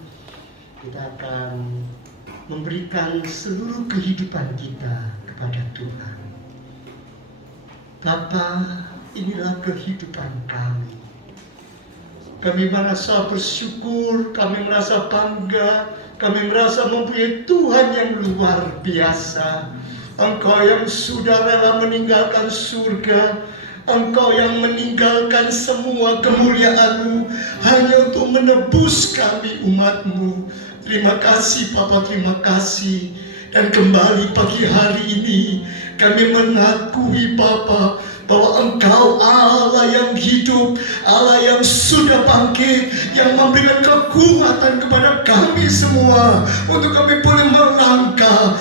Kita akan memberikan seluruh kehidupan kita kepada Tuhan. Bapa, inilah kehidupan kami. Kami merasa bersyukur, kami merasa bangga, kami merasa mempunyai Tuhan yang luar biasa. Engkau yang sudah rela meninggalkan surga, Engkau yang meninggalkan semua kemuliaan-Mu hanya untuk menebus kami umat-Mu. Terima kasih Bapa, terima kasih. Dan kembali pagi hari ini kami mengakui Bapa bahwa Engkau Allah yang hidup, Allah yang sudah bangkit, yang memberikan kekuatan kepada kami semua untuk kami boleh melangkah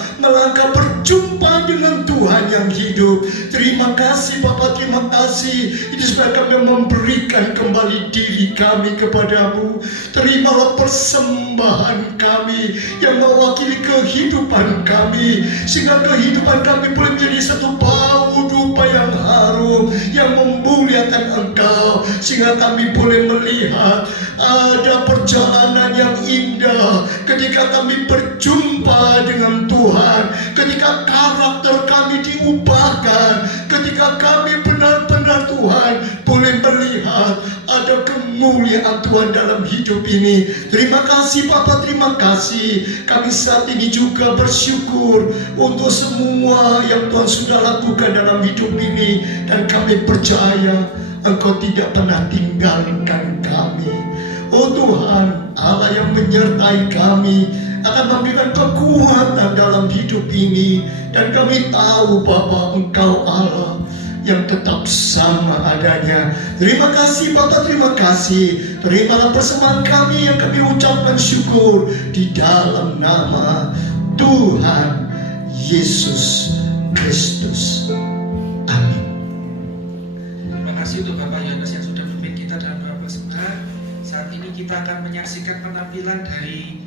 berjumpa dengan Tuhan yang hidup. Terima kasih Bapa, terima kasih. Ini supaya kami memberikan kembali diri kami kepadamu. Terimalah persembahan kami yang mewakili kehidupan kami, sehingga kehidupan kami boleh menjadi satu bau dupa yang harum, yang memuliakan Engkau, sehingga kami boleh melihat ada perjalanan yang indah ketika kami berjumpa dengan Tuhan, ketika karakter kami diubahkan, ketika kami benar-benar Tuhan boleh melihat ada kemuliaan Tuhan dalam hidup ini. Terima kasih Bapa, terima kasih. Kami saat ini juga bersyukur untuk semua yang Tuhan sudah lakukan dalam hidup ini, dan kami percaya Engkau tidak pernah tinggalkan kami. Oh Tuhan, Allah yang menyertai kami akan memberikan kekuatan dalam hidup ini. Dan kami tahu Bapa, Engkau Allah yang tetap sama adanya. Terima kasih Bapa, terima kasih. Terimalah persembahan kami yang kami ucapkan syukur di dalam nama Tuhan Yesus Kristus. Amin. kasih untuk Bapak Yohanes yang sudah memimpin kita dalam doa bersembah. Saat ini kita akan menyaksikan penampilan dari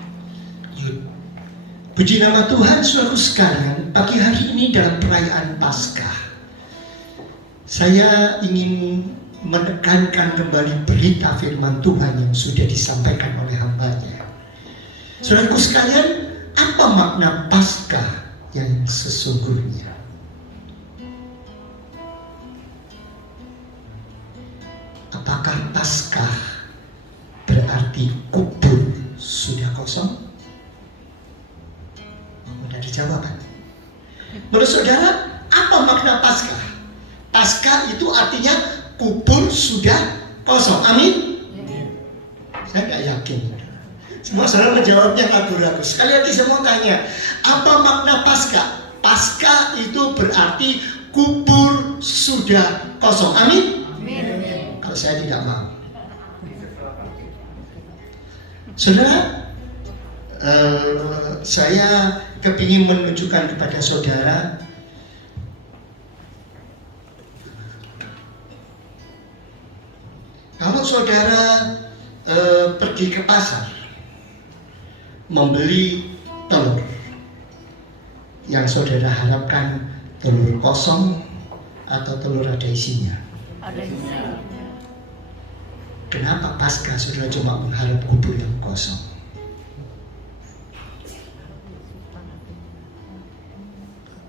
Yud. Puji nama Tuhan, saudaraku sekalian. Pagi hari ini dalam perayaan Paskah, saya ingin menekankan kembali berita firman Tuhan yang sudah disampaikan oleh hamba-Nya. Saudaraku sekalian, apa makna Paskah yang sesungguhnya? Apakah Paskah berarti kubur sudah kosong? Tidak ada jawaban. Menurut saudara, apa makna Paskah? Paskah itu artinya kubur sudah kosong. Amin? Saya nggak yakin. Semua saudara menjawabnya ragu-ragu. Sekali lagi saya mau tanya, apa makna Paskah? Paskah itu berarti kubur sudah kosong. Amin? Kalau saya tidak mau. Saudara, saya kepingin menunjukkan kepada saudara kalau saudara pergi ke pasar membeli telur yang saudara harapkan telur kosong atau telur ada isinya. Kenapa Paskah saudara cuma mengharap kubur yang kosong?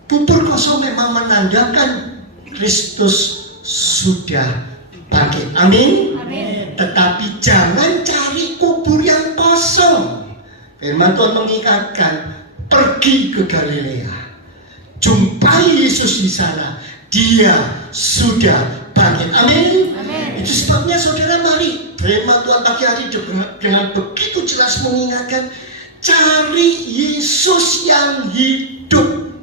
Kubur kosong memang menandakan Kristus sudah bangkit. Amin? Tetapi jangan cari kubur yang kosong. Firman Tuhan mengingatkan, pergi ke Galilea, jumpai Yesus di sana, Dia sudah bangkit. Amin? Itu sebabnya saudara, mari firman Tuhan pagi hari dengan begitu jelas mengingatkan, cari Yesus yang hidup.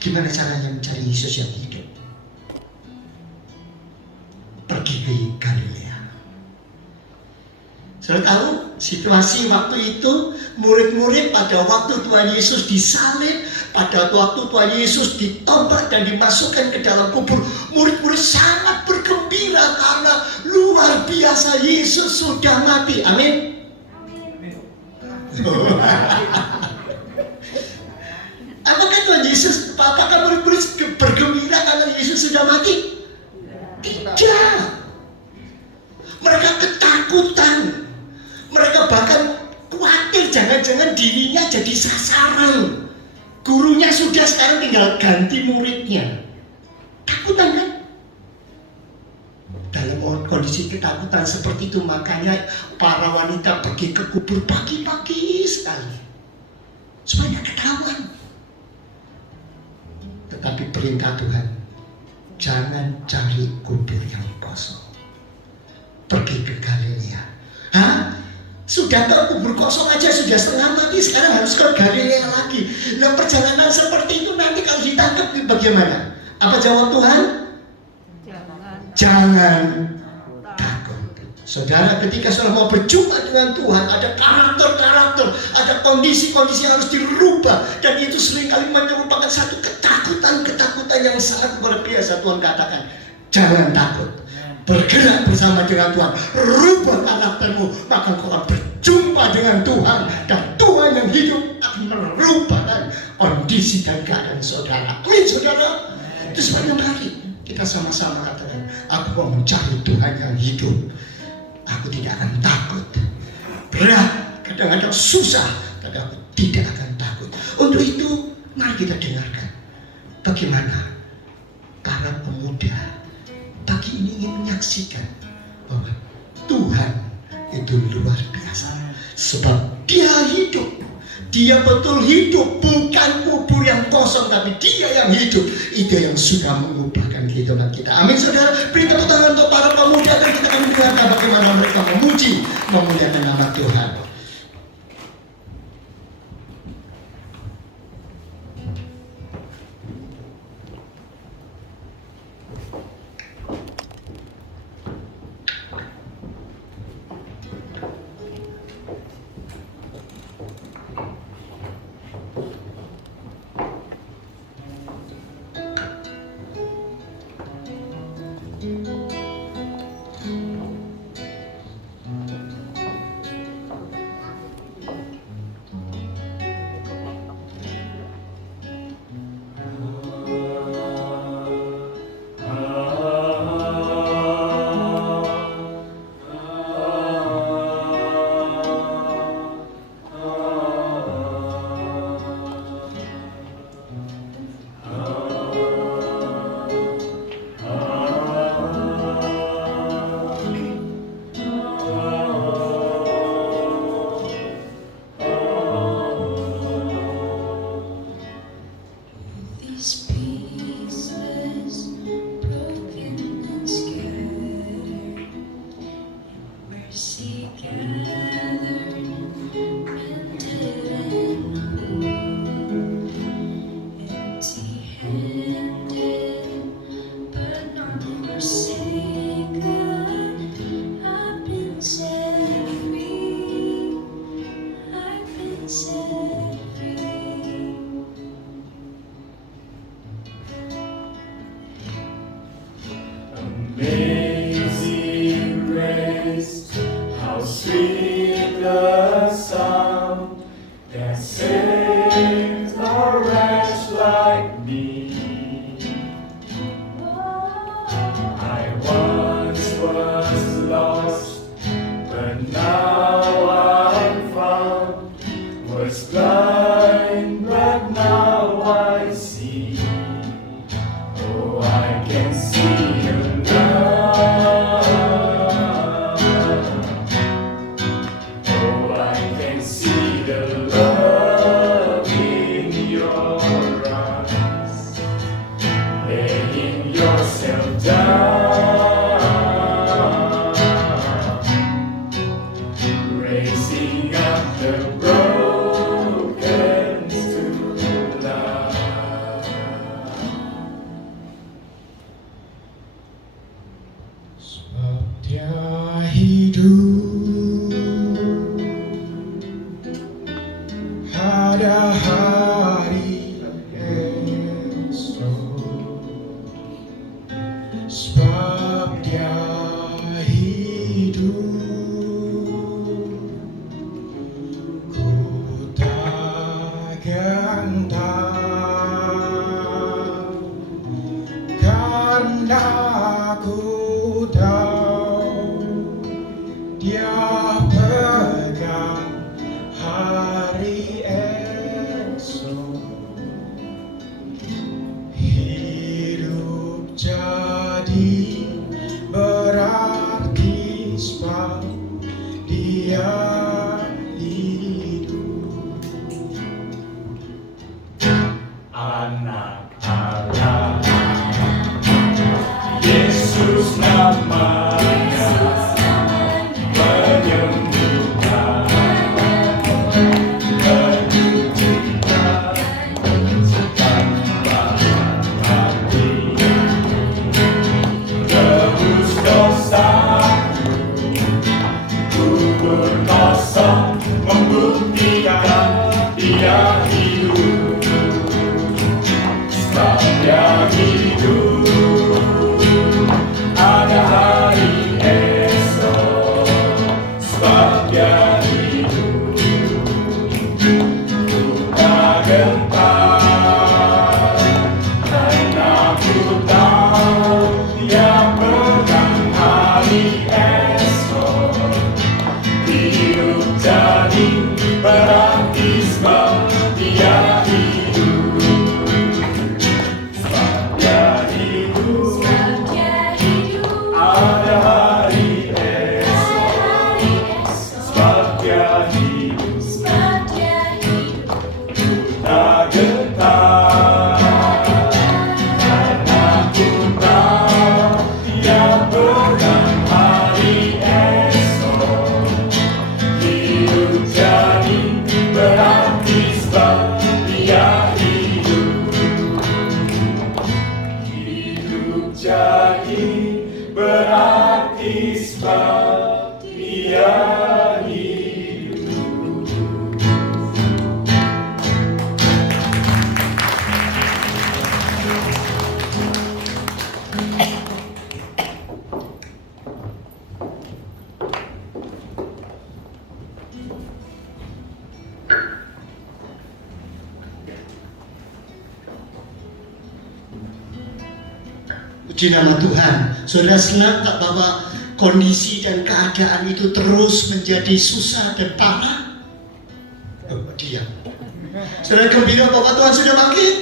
Gimana caranya mencari Yesus yang hidup? Pergi ke Galilea. Saudara tahu situasi waktu itu, murid-murid pada waktu Tuhan Yesus disalib, pada waktu Tuhan Yesus ditombak dan dimasukkan ke dalam kubur, murid-murid sangat bergembira karena luar biasa Yesus sudah mati. Amin. Apakah Tuhan Yesus, apakah murid-murid bergembira karena Yesus sudah mati? Tidak. Mereka ketakutan. Mereka bahkan khawatir jangan-jangan dirinya jadi sasaran. Gurunya sudah, sekarang tinggal ganti muridnya. Takutan kan? Dalam kondisi ketakutan seperti itu, makanya para wanita pergi ke kubur pagi-pagi sekali supaya tidak ketahuan. Tetapi perintah Tuhan, jangan cari kubur yang kosong. Pergi ke Galilea. Hah? Sudah tahu kubur kosong aja sudah setengah mati, sekarang harus ke Galilea lagi. Nah, perjalanan seperti itu nanti kalau ditangkap bagaimana? Apa jawab Tuhan? Jangan takut. Saudara, ketika saudara mau berjumpa dengan Tuhan, ada karakter-karakter, ada kondisi-kondisi yang harus dirubah, dan itu seringkali menyerupakan satu ketakutan yang sangat luar biasa. Tuhan katakan, jangan takut. Bergerak bersama dengan Tuhan, rubah karaktermu, maka kau akan berjumpa dengan Tuhan, dan Tuhan yang hidup akan merubahkan kondisi dan keadaan saudara. Amin, saudara. Itu sebabnya mari kita sama-sama katakan, aku mau mencari Tuhan yang hidup. Aku tidak akan takut. Berat, kadang-kadang susah, tapi aku tidak akan takut. Untuk itu, mari kita dengarkan bagaimana para pemuda pagi ini ingin menyaksikan bahwa Tuhan itu luar biasa. Sebab Dia hidup. Dia betul hidup, bukan kubur yang kosong, tapi Dia yang hidup. Itu yang sudah mengubahkan kehidupan kita. Amin, saudara. Beri tepuk tangan untuk para pemuda, dan kita akan mendengarkan bagaimana mereka memuji, memuliakan nama Tuhan. can see your love. Oh, I can see the love in your eyes, laying yourself down, raising up the broken to life. Sebab dia hidup, ada hari esok. Sebab dia hidup, ku takkan tahu, karena ku tahu dia pegang hari esok. Hidup jadi berarti sebab dia hidup. Anak Allah, Yesus namanya, menyembuhkan, penuh cinta, tanpa hati, tebus dosa, kubur kosong, membuktikan dia hidup. Sebab dia hidup, ada hari esok. Sebab dia hidup, ku tak gentar, karena ku tahu dia pegang hari esok. Hidup jadi berarti sebab dia hidup. Sebab dia hidup, ada hari esok. Sebab dia hidup, ku tak gentar, karena ku tahu dia pegang hari esok. Hidup jadi berarti sebab dia hidup. Hidup jadi berarti sebab dia hidup. Puji nama Tuhan. Saudara senang tak bahwa kondisi dan keadaan itu terus menjadi susah dan parah? Oh, diam. Saudara gembira bahwa Tuhan sudah bangkit?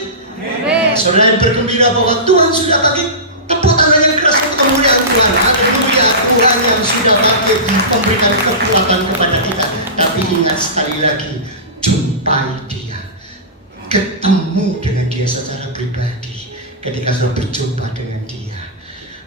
Saudara bergembira bahwa Tuhan sudah bangkit? Tepuk tangan yang keras untuk kemuliaan Tuhan. Haleluya, Tuhan yang sudah bangkit memberikan kekuatan kepada kita. Tapi ingat sekali lagi, jumpai Dia, ketemu dengan Dia secara pribadi. Ketika sudah berjumpa dengan Dia,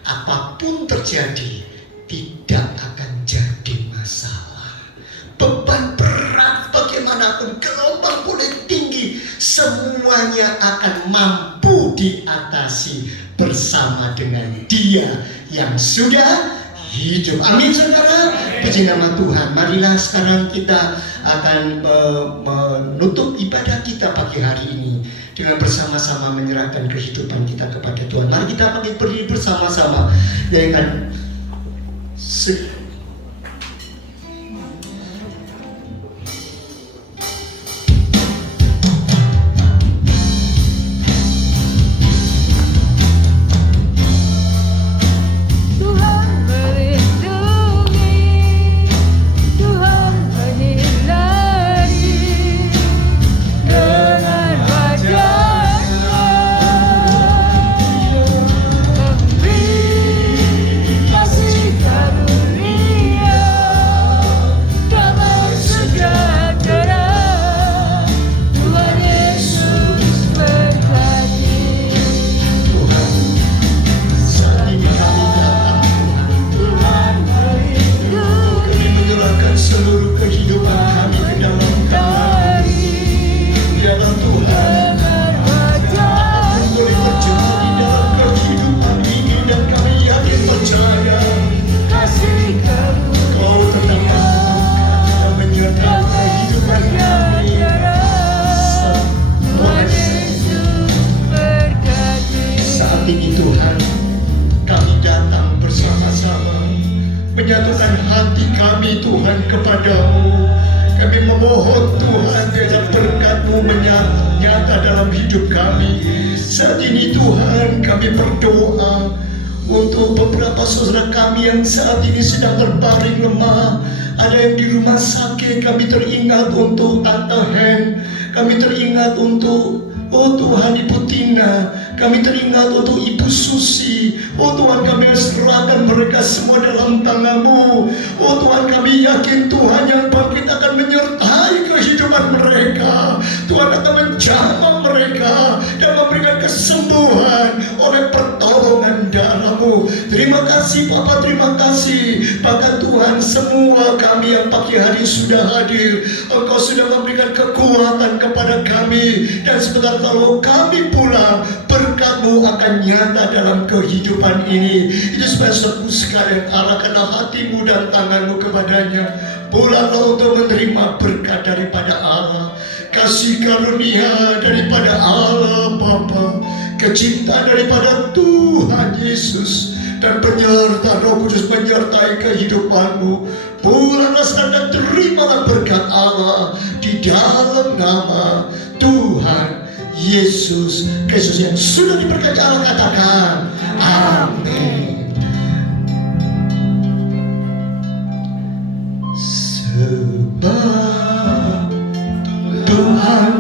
apapun terjadi tidak akan jadi masalah. Beban berat bagaimanapun, gelombang boleh tinggi, semuanya akan mampu diatasi bersama dengan Dia yang sudah hidup. Amin saudara. Puji nama Tuhan. Marilah sekarang kita akan menutup ibadah kita pagi hari ini dengan bersama-sama menyerahkan kehidupan kita kepada Tuhan. Mari kita berdiri bersama-sama. Yang akan kami Tuhan kepadamu. Kami memohon Tuhan biarlah berkat-Mu nyata dalam hidup kami. Saat ini Tuhan kami berdoa untuk beberapa saudara kami yang saat ini sedang berbaring lemah. Ada yang di rumah sakit, kami teringat untuk Tante Hen. Kami teringat untuk Tuhan Ibu Tina. Kami teringat untuk Ibu Susi. Tuhan, kami serahkan mereka semua dalam tangan-Mu. Tuhan, kami yakin Tuhan yang bangkit akan menyertai kehidupan mereka. Tuhan akan menjamah mereka dan memberikan kesembuhan oleh pertolongan darah-Mu. Terima kasih Bapa, terima kasih. Bahkan Tuhan, semua kami yang pagi hari sudah hadir, Engkau sudah memberikan kekuatan kepada kami. Dan sebentar kalau kami pulang, berkat-Mu akan nyata dalam kehidupan ini. Itu sebab saudaraku sekalian, arahkanlah hatimu dan tanganmu kepadanya. Pulanglah untuk menerima berkat daripada Allah, kasih karunia daripada Allah Bapa, kecintaan daripada Tuhan Yesus, dan penyertaan Roh Kudus menyertai kehidupanmu. Pulanglah dan terimalah berkat Allah di dalam nama Tuhan Yesus Kristus yang sudah diberkati Allah. Katakan amin. Sebab Tuhan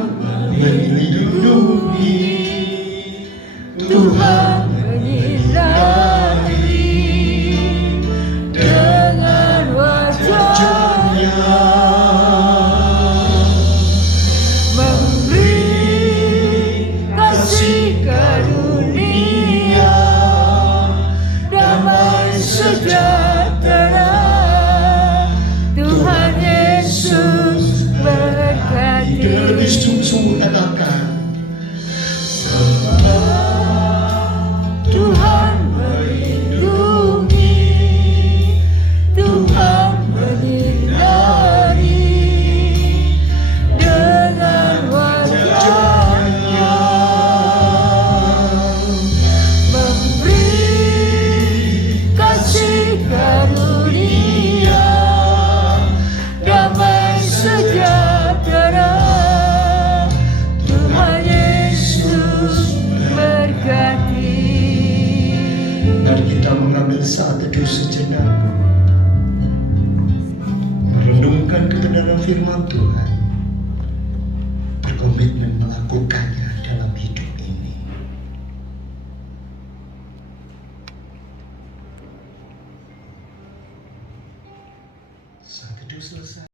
melindungi, Tuhan menyinari dengan wajah-Nya, memberi kasih karunia, damai sejahtera. Tuhan Yesus berkati. Lebih sungguh-sungguh katakan, Tuhan melindungi, Tuhan menyinari dengan wajah-Nya, memberi kasih karunia, damai sejahtera. Tuhan Yesus berkati. Mari kita mengambil saat teduh sejenak, merenungkan kebenaran firman Tuhan, berkomitmen melakukannya dalam hidup ini. Saat teduh selesai.